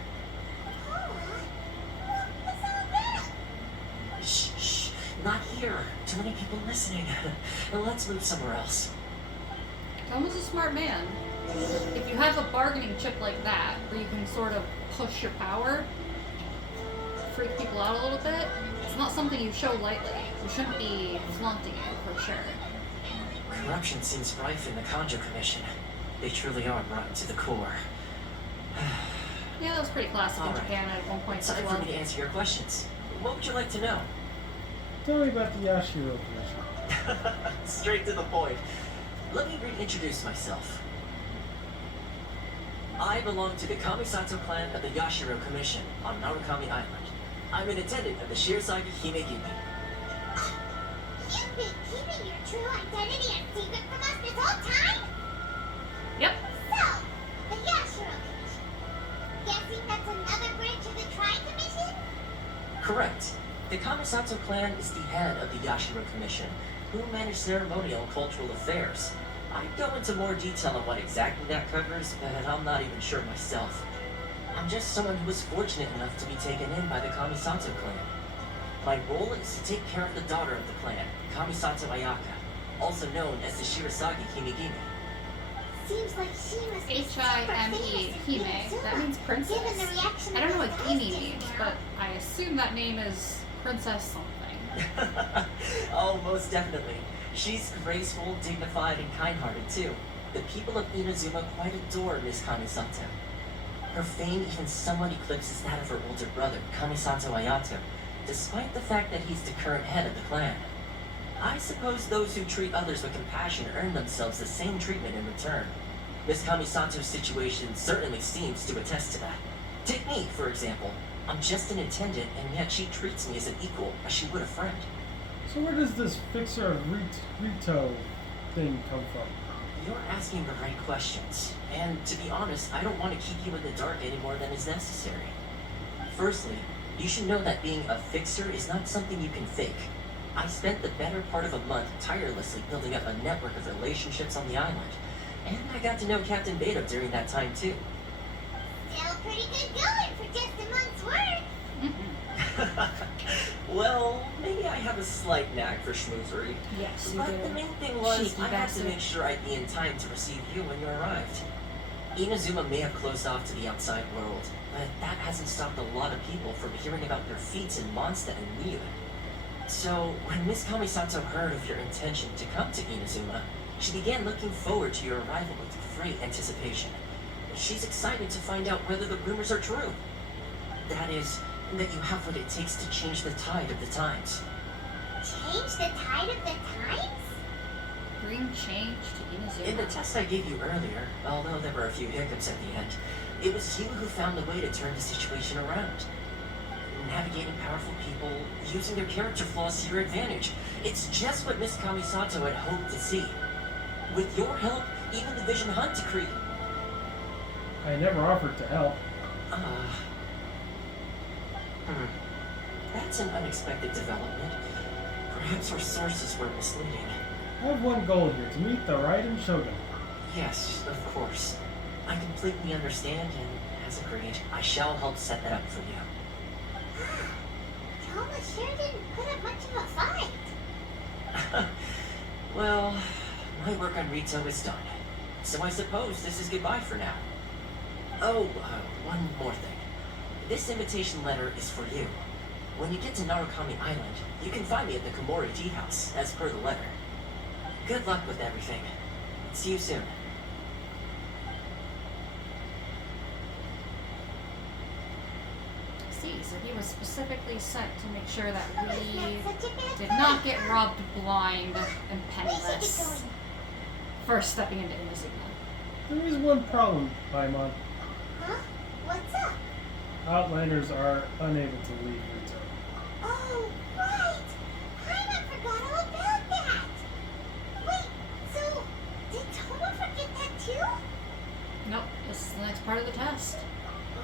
Shh, not here. Too many people listening. Let's move somewhere else. Toma's a smart man. If you have a bargaining chip like that, where you can sort of push your power, freak people out a little bit, it's not something you show lightly. You shouldn't be flaunting it, for sure. Corruption seems rife in the Kanjo Commission. They truly are rotten to the core. Yeah, that was pretty classic in Alright. Japan at one point as Time well. for me to answer your questions. What would you like to know? Tell me about the Yashiro Commission. Straight to the point. Let me reintroduce myself. I belong to the Kamisato clan of the Yashiro Commission on Narukami Island. I'm an attendant of the Shirasagi Himegimi. You've been keeping your true identity a secret from us this whole time? Yep. So, the Yashiro Commission. Guessing that's another branch of the Tri Commission? Correct. The Kamisato clan is the head of the Yashiro Commission, who manage ceremonial and cultural affairs. I'd go into more detail on what exactly that covers, but I'm not even sure myself. I'm just someone who was fortunate enough to be taken in by the Kamisato clan. My role is to take care of the daughter of the clan, Kamisato Ayaka, also known as the Shirasagi Himegimi. Seems like she must be H-I-M-E, Hime. That means princess. Given the reaction I don't know of what those Gini guys means, just but now. I assume that name is Princess something. Oh, most definitely. She's graceful, dignified, and kind-hearted too. The people of Inazuma quite adore Miss Kamisato. Her fame even somewhat eclipses that of her older brother, Kamisato Ayato, despite the fact that he's the current head of the clan. I suppose those who treat others with compassion earn themselves the same treatment in return. Miss Kamisato's situation certainly seems to attest to that. Take me, for example. I'm just an attendant, and yet she treats me as an equal, as she would a friend. So where does this fixer of Rito thing come from? You're asking the right questions, and to be honest, I don't want to keep you in the dark any more than is necessary. Firstly, you should know that being a fixer is not something you can fake. I spent the better part of a month tirelessly building up a network of relationships on the island, and I got to know Captain Beto during that time too. Still pretty good going for just a month's work. Well, maybe I have a slight knack for schmoozery. Yes, you But do. the main thing was, Cheeky I had to bastard. make sure I'd be in time to receive you when you arrived. Inazuma may have closed off to the outside world, but that hasn't stopped a lot of people from hearing about your feats in Mondstadt and Miu. So, when Miss Kamisato heard of your intention to come to Inazuma, she began looking forward to your arrival with great anticipation. She's excited to find out whether the rumors are true. That is, that you have what it takes to change the tide of the times. Change the tide of the times? Bring change to Inazuma. In the test I gave you earlier, although there were a few hiccups at the end, it was you who found a way to turn the situation around. Navigating powerful people, using their character flaws to your advantage. It's just what Miss Kamisato had hoped to see. With your help, even the Vision Hunt decree. I never offered to help. That's an unexpected development. Perhaps our sources were misleading. I have one goal here, to meet the Raiden Shogun. Yes, of course. I completely understand, and as agreed, I shall help set that up for you. Toma sure didn't put up much of a fight. Well, my work on Rito is done. So I suppose this is goodbye for now. Oh, one more thing. This invitation letter is for you. When you get to Narukami Island, you can find me at the Komori Tea House, as per the letter. Good luck with everything. See you soon. See, so he was specifically sent to make sure that Toma's not we such a bad did guy. not get robbed blind and We should get penniless going. first stepping into Inazuma. There is one problem, Paimon. Huh? What's up? Outlanders are unable to leave Rito. Oh, right! Paimon forgot all about that! Wait, so did Toma forget that too? Nope, this is the next part of the test.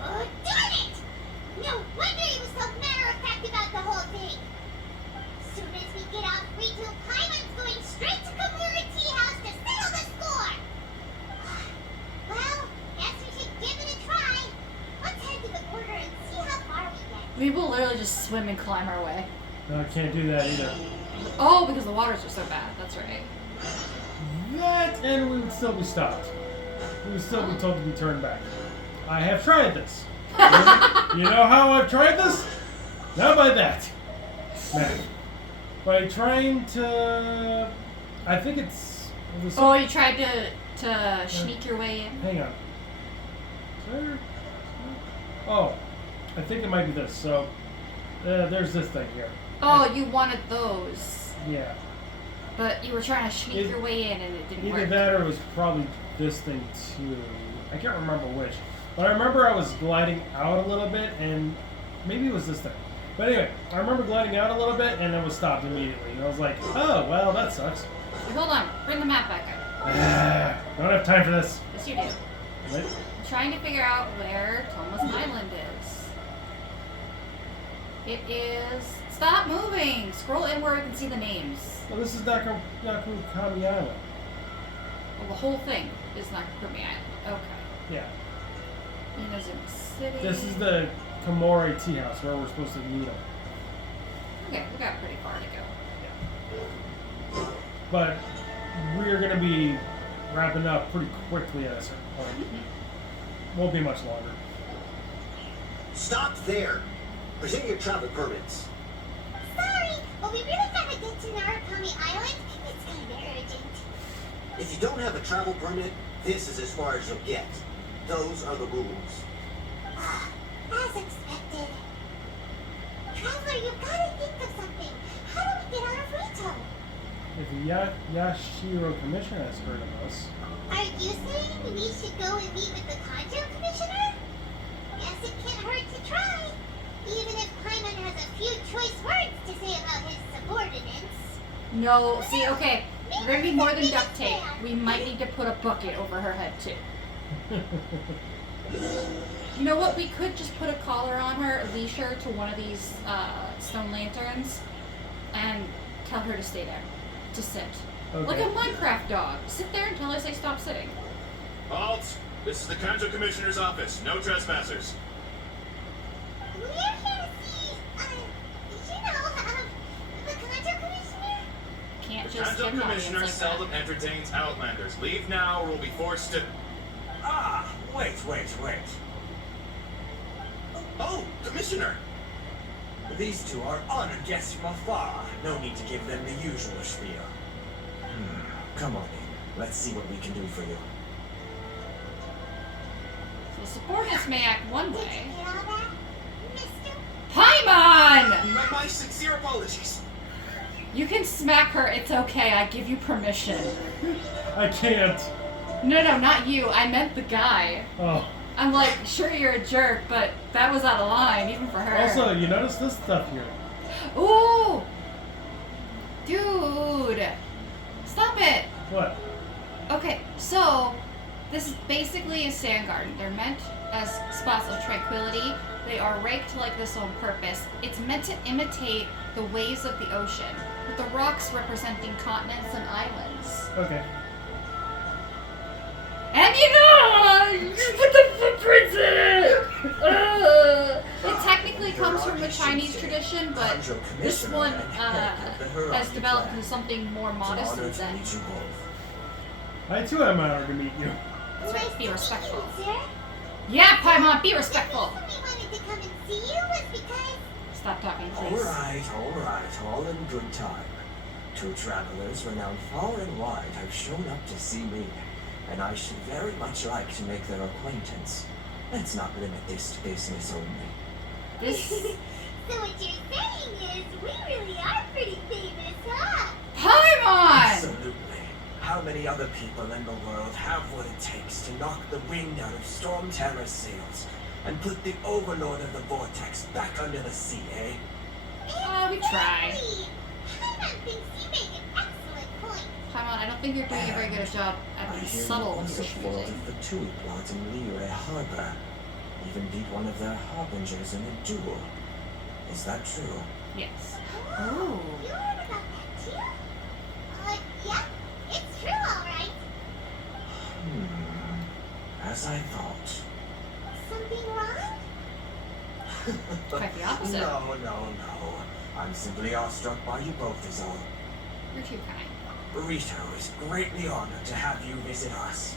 Oh, darn it! No wonder he was so matter-of-fact about the whole thing! Soon as we get off Rito, Paimon's going straight to Komori Tea House to settle the score! Well, guess we should give it a try. Let's head to the border and see how far we get. We will literally just swim and climb our way. No, I can't do that either. Oh, because the waters are so bad. That's right. That, and we would still be stopped. We would still be told to be turned back. I have tried this. You know how I've tried this? Not by that. Man. By trying to... I think it's... Oh, you tried to sneak your way in? Hang on. Is there... Oh, I think it might be this. So, there's this thing here. Oh, you wanted those. Yeah. But you were trying to sneak It- your way in and it didn't Either work. that or it was probably this thing too. I can't remember which. But I remember I was gliding out a little bit and maybe it was this thing. But anyway, I remember gliding out a little bit and then was stopped immediately. And I was like, oh, well, that sucks. Wait, hold on. Bring the map back up. Don't have time for this. Yes, you do. Wait. I'm trying to figure out where Toma's Island is. It is... Stop moving! Scroll inward and see the names. Well, this is Nakukami Island. Well, the whole thing is Nakukumi Island. Okay. Yeah. Inazuma City. This is the Komori Tea House where we're supposed to meet them. Okay, we got pretty far to go. But we're going to be wrapping up pretty quickly at a certain point. Won't be much longer. Stop there! Present your travel permits. Sorry, but we really gotta get to Narukami Island. It's kinda urgent. If you don't have a travel permit, this is as far as you'll get. Those are the rules. As expected. Traveler, you gotta think of something. How do we get out of Rito? If the Yashiro Commission has heard of us, Are you saying we should go and meet with the Kanjo Commissioner? Guess it can't hurt to try. Even if Paimon has a few choice words to say about his subordinates. No, see, okay. We're gonna need more than duct tape. We might need to put a bucket over her head, too. You know what? We could just put a collar on her, leash her to one of these stone lanterns, and tell her to stay there. To sit. Like okay. a Minecraft dog. Sit there until I say stop sitting. Halt! This is the Kanjo Commissioner's office. No trespassers. We're here to see, just Kanto give an Commissioner audience like seldom entertains Outlanders. Leave now or we'll be forced to... Ah, wait. Oh, Commissioner! These two are honored guests from afar. No need to give them the usual spiel. Come on in. Let's see what we can do for you. that. So subordinates may act one Did you way. hear all that, Mister? Paimon! My sincere apologies. You can smack her. It's okay. I give you permission. I can't. No, not you. I meant the guy. Oh. I'm like, sure you're a jerk, but that was out of line, even for her. Also, you notice this stuff here. Ooh! Dude! Stop it! What? Okay, so this is basically a sand garden. They're meant as spots of tranquility. They are raked like this on purpose. It's meant to imitate the waves of the ocean, with the rocks representing continents and islands. Okay. And you know, just put the footprints in it! It technically comes from a Chinese tradition, but this one has developed into something more modest and zen. I too am honored to meet you. That's right, be respectful. Sir? Yeah, Paimon, be respectful! The reason we wanted to come and see you was because... Stop talking, please. Alright, all in good time. Two travelers renowned far and wide have shown up to see me, and I should very much like to make their acquaintance. Let's not limit this to business only. This... So what you're saying is, we really are pretty famous, huh? Paimon! Absolutely. How many other people in the world have what it takes to knock the wind out of Storm Terror's sails and put the overlord of the vortex back under the sea, eh? We try. Exactly. Paimon thinks you make an excellent point. Paimon, I don't think you're doing a very good job I at being hear subtle you with also your foiled schmoozing. the Tui plot in Liyue Harbor. Even beat one of their harbingers in a duel. Is that true? Yes. Oh, Ooh. you heard about that too? Yeah, it's true, alright. As I thought. Something wrong? Quite the opposite. No. I'm simply awestruck by you both is all. You're too kind. Burrito is greatly honored to have you visit us.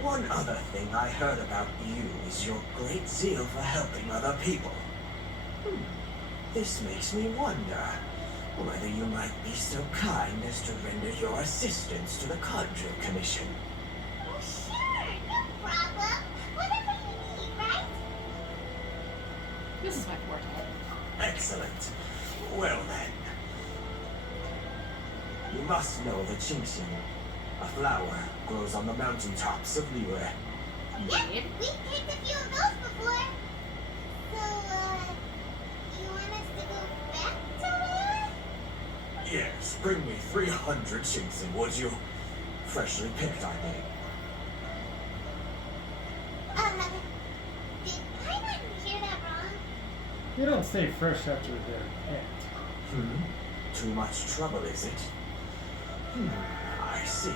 One other thing I heard about you is your great zeal for helping other people. This makes me wonder whether you might be so kind as to render your assistance to the Conjure Commission. Oh, sure, no problem. Whatever you need, right? This is my forte. Excellent. Well then. You must know the Genshin. A flower grows on the mountaintops of Liyue. Yep, Indeed. we've picked a few of those before. So, you want us to go back to Liyue? Yes, bring me 300 Genshin, would you? Freshly picked, I mean. Did Paimon hear that wrong? You don't stay fresh after they're picked. Too much trouble, is it? I see.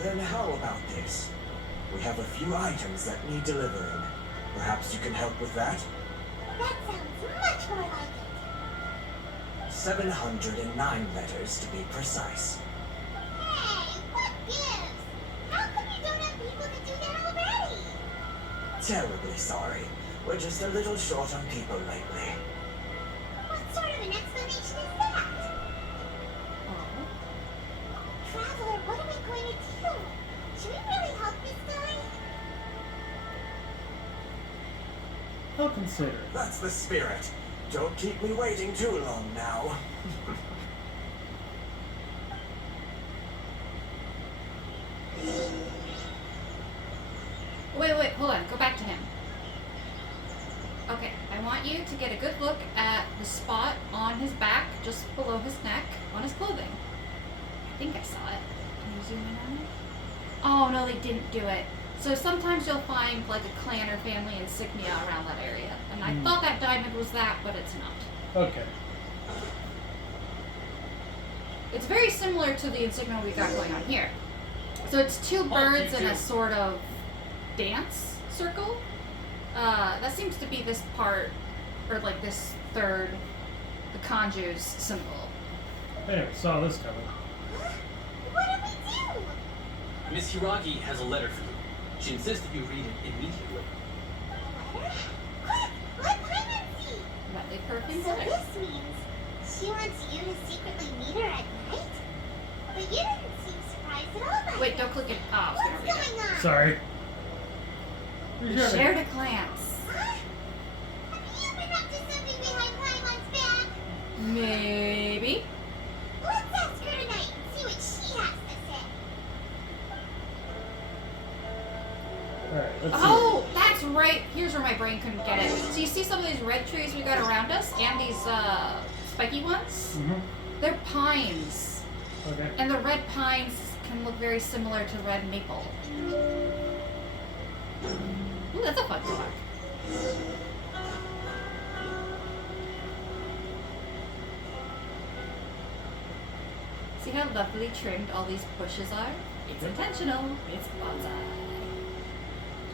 Then how about this? We have a few items that need delivering. Perhaps you can help with that? That sounds much more like it. 709 letters to be precise. Hey, what gives? How come you don't have people to do that already? Terribly sorry. We're just a little short on people lately. What sort of an explanation is that? Traveler, what are we going to do? Should we really help this guy? I'll consider it. That's the spirit. Don't keep me waiting too long now. Wait, hold on. Go back to him. Okay, I want you to get a good look at the spot on his back, just below his neck, on his clothing. I think I saw it. Can you zoom in on it? Oh, no, they didn't do it. So sometimes you'll find like a clan or family insignia around that area. And I thought that diamond was that, but it's not. Okay. It's very similar to the insignia we got going on here. So it's two birds in a sort of dance circle. That seems to be this part, or like this third, the Kanju's symbol. Anyway, saw this coming. Huh? What do we do? Miss Hiragi has a letter for you. She insists that you read it immediately. Letter? Quick! Let Paimon see! What they perfect So letter. this means she wants you to secretly meet her at night? But you didn't seem surprised at all by Wait, this. don't click it. Oh, I was What's gonna read going on? Sorry. it. You're trying Shared a glance. Huh? Have you been up to something behind Paimon's back? Maybe. Let's ask her tonight and see what she has to say. Alright, let's Oh, that's right. Here's where my brain couldn't get it. So you see some of these red trees we got around us, and these spiky ones. see. They're pines, Okay. and the red pines can look very similar to red maple. Ooh, that's a fun dog. See how lovely trimmed all these bushes are? It's intentional. It's bonsai.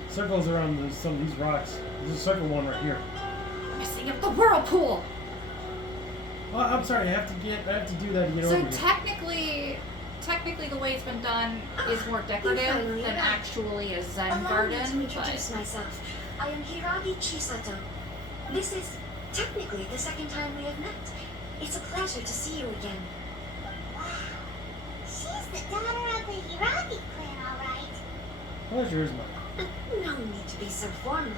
Circles around some of these rocks. There's a circle one right here. Missing up the whirlpool. Oh, I'm sorry. I have to do that to get So over here. technically, the way it's been done is more decorative finally than arrived. actually a Zen Allow me to garden. introduce But myself. I am Hiragi Chisato. This is technically the second time we have met. It's a pleasure to see you again. Wow. She's the daughter of the Hiragi clan, alright. Pleasure is mine. No need to be so formal.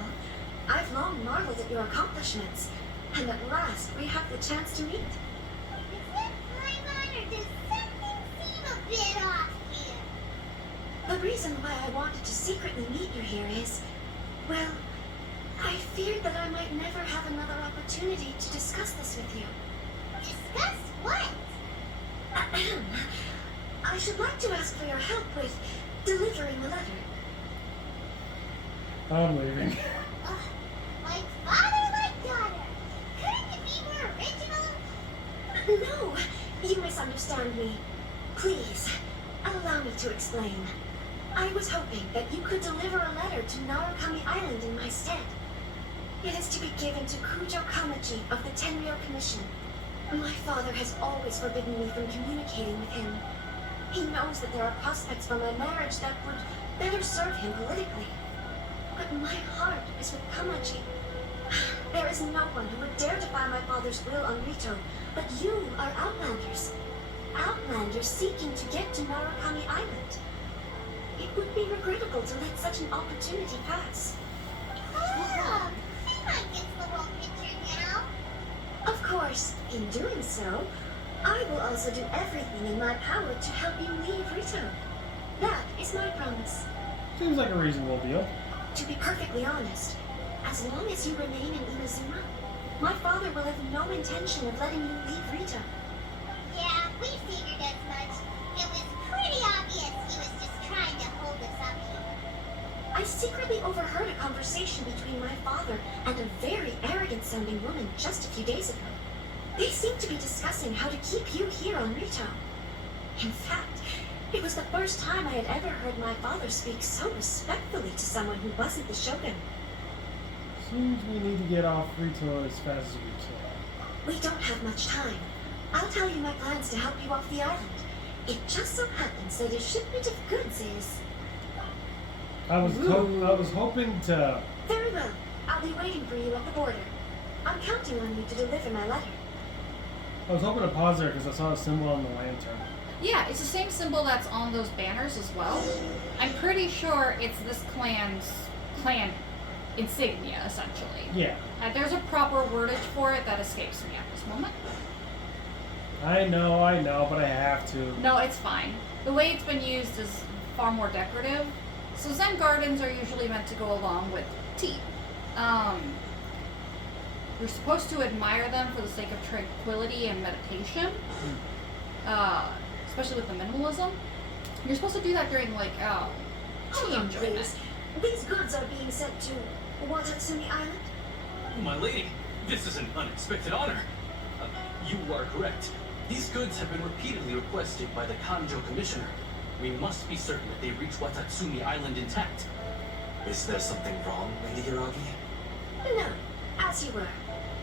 I've long marveled at your accomplishments, and at last we have the chance to meet. Is that Paimon or does something seem a bit off here? The reason why I wanted to secretly meet you here is, well, I feared that I might never have another opportunity to discuss this with you. Discuss what? I should like to ask for your help with delivering the letter. I'm leaving. Ugh, like father, like daughter. Couldn't it be more original? No, you misunderstand me. Please, allow me to explain. I was hoping that you could deliver a letter to Narukami Island in my stead. It is to be given to Kujo Kamachi of the Tenryou Commission. My father has always forbidden me from communicating with him. He knows that there are prospects for my marriage that would better serve him politically. But my heart is with Kamachi. There is no one who would dare defy my father's will on Rito, but you are Outlanders. Outlanders seeking to get to Narukami Island. It would be regrettable to let such an opportunity pass. Ah, Paimon gets the whole picture now. Of course, in doing so, I will also do everything in my power to help you leave Rito. That is my promise. Seems like a reasonable deal. To be perfectly honest, as long as you remain in Inazuma, my father will have no intention of letting you leave Rito. Yeah, we figured as much. It was pretty obvious he was just trying to hold us up here. I secretly overheard a conversation between my father and a very arrogant-sounding woman just a few days ago. They seemed to be discussing how to keep you here on Rito. In fact, it was the first time I had ever heard my father speak so respectfully to someone who wasn't the shogun. Seems we need to get off Rito as fast as we can. We don't have much time. I'll tell you my plans to help you off the island. It just so happens that a shipment of goods is... I was hoping to. Very well. I'll be waiting for you at the border. I'm counting on you to deliver my letter. I was hoping to pause there because I saw a symbol on the lantern. Yeah, it's the same symbol that's on those banners as well. I'm pretty sure it's this clan insignia, essentially. Yeah. There's a proper wordage for it that escapes me at this moment. I know, but I have to. No, it's fine. The way it's been used is far more decorative. So Zen gardens are usually meant to go along with tea. You're supposed to admire them for the sake of tranquility and meditation. Especially with the minimalism. You're supposed to do that during, like, Hold tea on, enjoyment. please. These goods are being sent to Watatsumi Island? My lady, this is an unexpected honor. You are correct. These goods have been repeatedly requested by the Kanjo Commissioner. We must be certain that they reach Watatsumi Island intact. Is there something wrong, Lady Hiragi? No, as you were.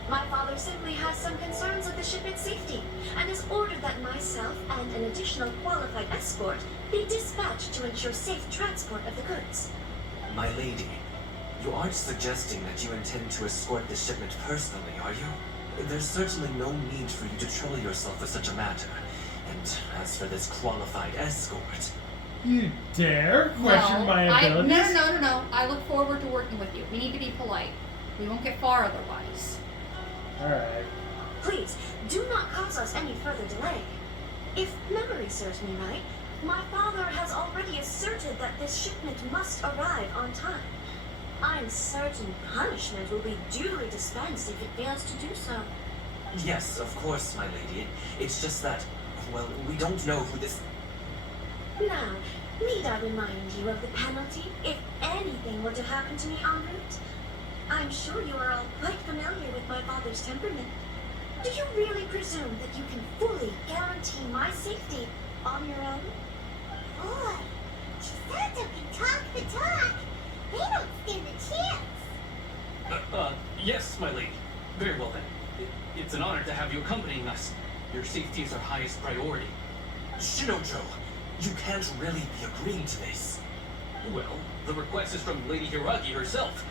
My father simply has some concerns with the shipment's safety and has ordered that myself and an additional qualified escort be dispatched to ensure safe transport of the goods. My lady, you aren't suggesting that you intend to escort the shipment personally, are you? There's certainly no need for you to trouble yourself with such a matter. And as for this qualified escort... You dare question my abilities? No. I look forward to working with you. We need to be polite. We won't get far otherwise. Alright. Please, do not cause us any further delay. If memory serves me right, my father has already asserted that this shipment must arrive on time. I'm certain punishment will be duly dispensed if it fails to do so. Yes, of course, my lady. It's just that, well, we don't know who this... Now, need I remind you of the penalty if anything were to happen to me en route? I'm sure you are all quite familiar with my father's temperament. Do you really presume that you can fully guarantee my safety on your own? Boy, Chisato can talk the talk. They don't stand a chance. Yes, my lady. Very well then. It's an honor to have you accompanying us. Your safety is our highest priority. Shinojo, you can't really be agreeing to this. Well, the request is from Lady Hiragi herself.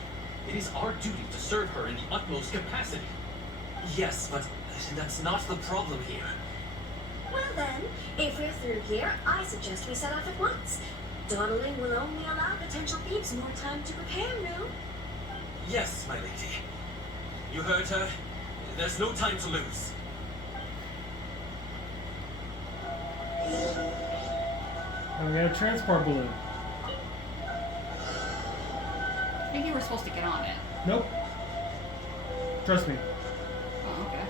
It is our duty to serve her in the utmost capacity. Yes, but that's not the problem here. Well then, if we're through here, I suggest we set off at once. Dawdling will only allow potential thieves more time to prepare, no? Yes, my lady. You heard her. There's no time to lose. And we got a transport balloon. I think you were supposed to get on it. Nope. Trust me. Oh, okay.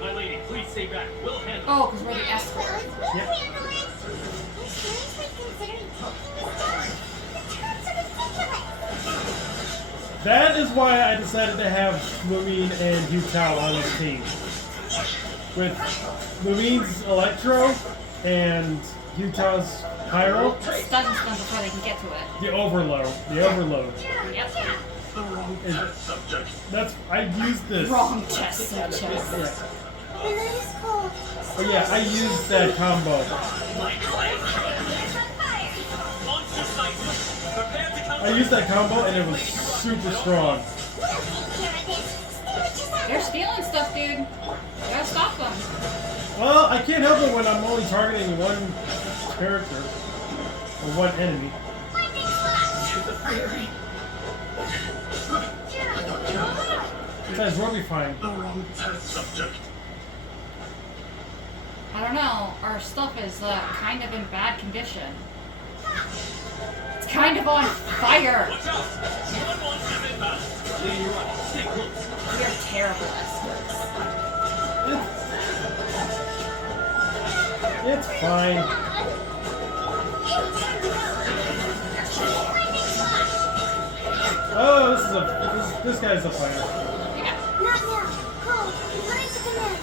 My lady, please stay back. We'll handle it. Oh, because we're the escort. Fellas, we'll Yep. handle it. You're seriously considering taking this job? The terms are ridiculous. That is why I decided to have Lumine and Yutao on this team. With Lumine's Electro and Yutao's Pyro, It doesn't stun before they can get to it. the Overload. The Overload. Yep. The wrong And test subject. that's I used this. Wrong test subject. Yeah. The night is cold. Oh yeah, I used that combo. My clan. Monster sight. Prepare to come. I used that combo and it was super strong. We'll take care of this. Stay with Chisato. They're stealing stuff, dude. You gotta stop them. Well, I can't help it when I'm only targeting one character or one enemy. Lightning flash. Besides, we'll be fine. The wrong test subject. I don't know. Our stuff is kind of in bad condition. It's kind of on fire. Watch out! One monster inbound. Lady Hiragi, stay close. We are terrible escorts. It's fine. Oh, this guy's a fighter. Yeah. Not now. Cole, rise to command.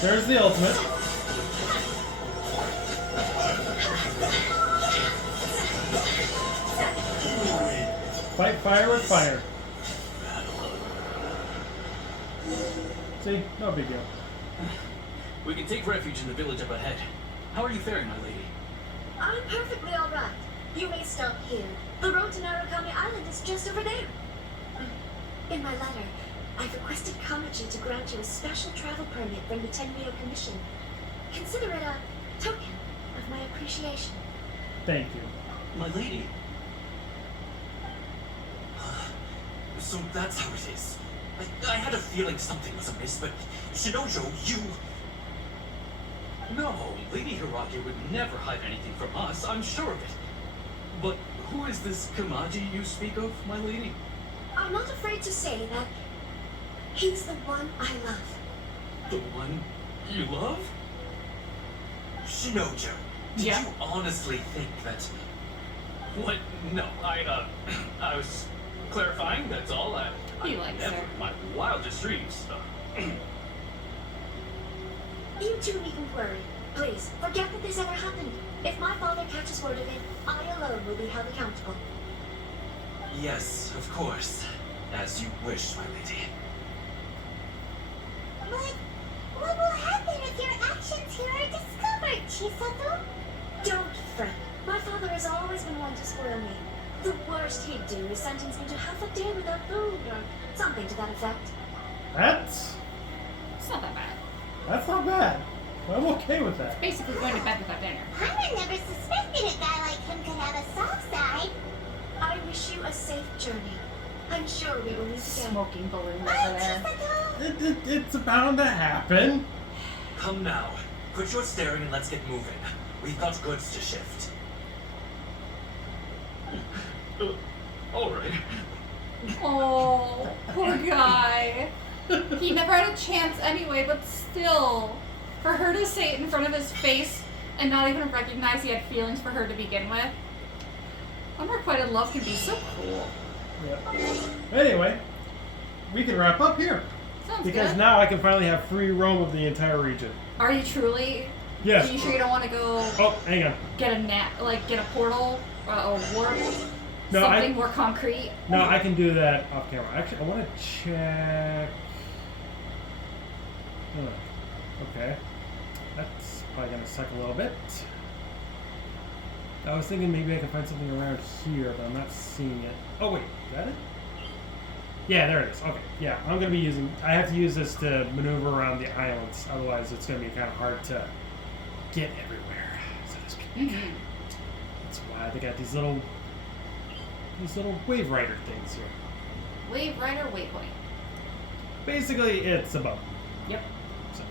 There's the ultimate. Fight fire with fire. See, no big deal. We can take refuge in the village up ahead. How are you faring, my lady? I'm perfectly all right. You may stop here. The road to Narukami Island is just over there. In my letter, I've requested Kamachi to grant you a special travel permit from the Tenryo Commission. Consider it a token of my appreciation. Thank you. My lady. So that's how it is. I had a feeling something was amiss, but Shinojo, you... No, Lady Hiragi would never hide anything from us, I'm sure of it. But who is this Kamaji you speak of, my lady? I'm not afraid to say that he's the one I love. The one you love? Shinojo, did Yeah. you honestly think that... What? No, I was clarifying, that's all. He likes never her. in my wildest dreams. You two needn't worry. Please, forget that this ever happened. If my father catches word of it, I alone will be held accountable. Yes, of course. As you wish, my lady. What will happen if your actions here are discovered, Chisato? Don't fret. My father has always been one to spoil me. The worst he'd do is sentence me to half a day without food or something to that effect. That's It's not that bad. not bad. I'm okay with that. Basically going to bed without dinner. I never suspected a guy like him could have a soft side. I wish you a safe journey. I'm sure we will meet again. Smoking balloon over Bye, there. Chisato. It's bound to happen. Come now. Quit your staring and let's get moving. We've got goods to shift. Alright. Oh, poor guy. He never had a chance anyway, but still. For her to say it in front of his face and not even recognize he had feelings for her to begin with. Unrequited love can be so cool. Yep. Anyway, we can wrap up here. Sounds Because good. now I can finally have free roam of the entire region. Are you truly? Yes. Are you sure you don't want to go Oh, hang on. get a portal, a warp, No, something more concrete? No, I can do that off camera. Actually, I want to check. Okay. That's probably going to suck a little bit. I was thinking maybe I can find something around here, but I'm not seeing it. Oh, wait. Is that it? Yeah, there it is. Okay. Yeah, I'm going to be using... I have to use this to maneuver around the islands. Otherwise, it's going to be kind of hard to get everywhere, so to speak. Mm-hmm. That's why they got these little wave rider things here. Wave Rider Waypoint. Basically, it's a boat. Yep. So,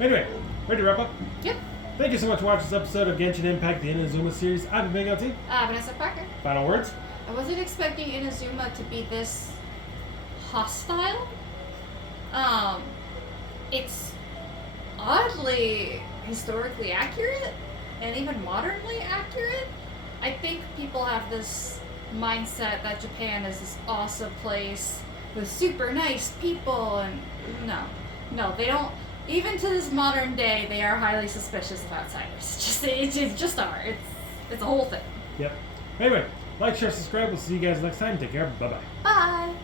anyway, ready to wrap up? Yep. Thank you so much for watching this episode of Genshin Impact, the Inazuma series. I've been Big LT. Vanessa Parker. Final words? I wasn't expecting Inazuma to be this hostile. It's oddly historically accurate and even modernly accurate. I think people have this mindset that Japan is this awesome place with super nice people, and no, they don't. Even to this modern day, they are highly suspicious of outsiders. It's just are. It's a whole thing. Yep. Anyway, like, share, subscribe. We'll see you guys next time. Take care. Bye-bye. Bye.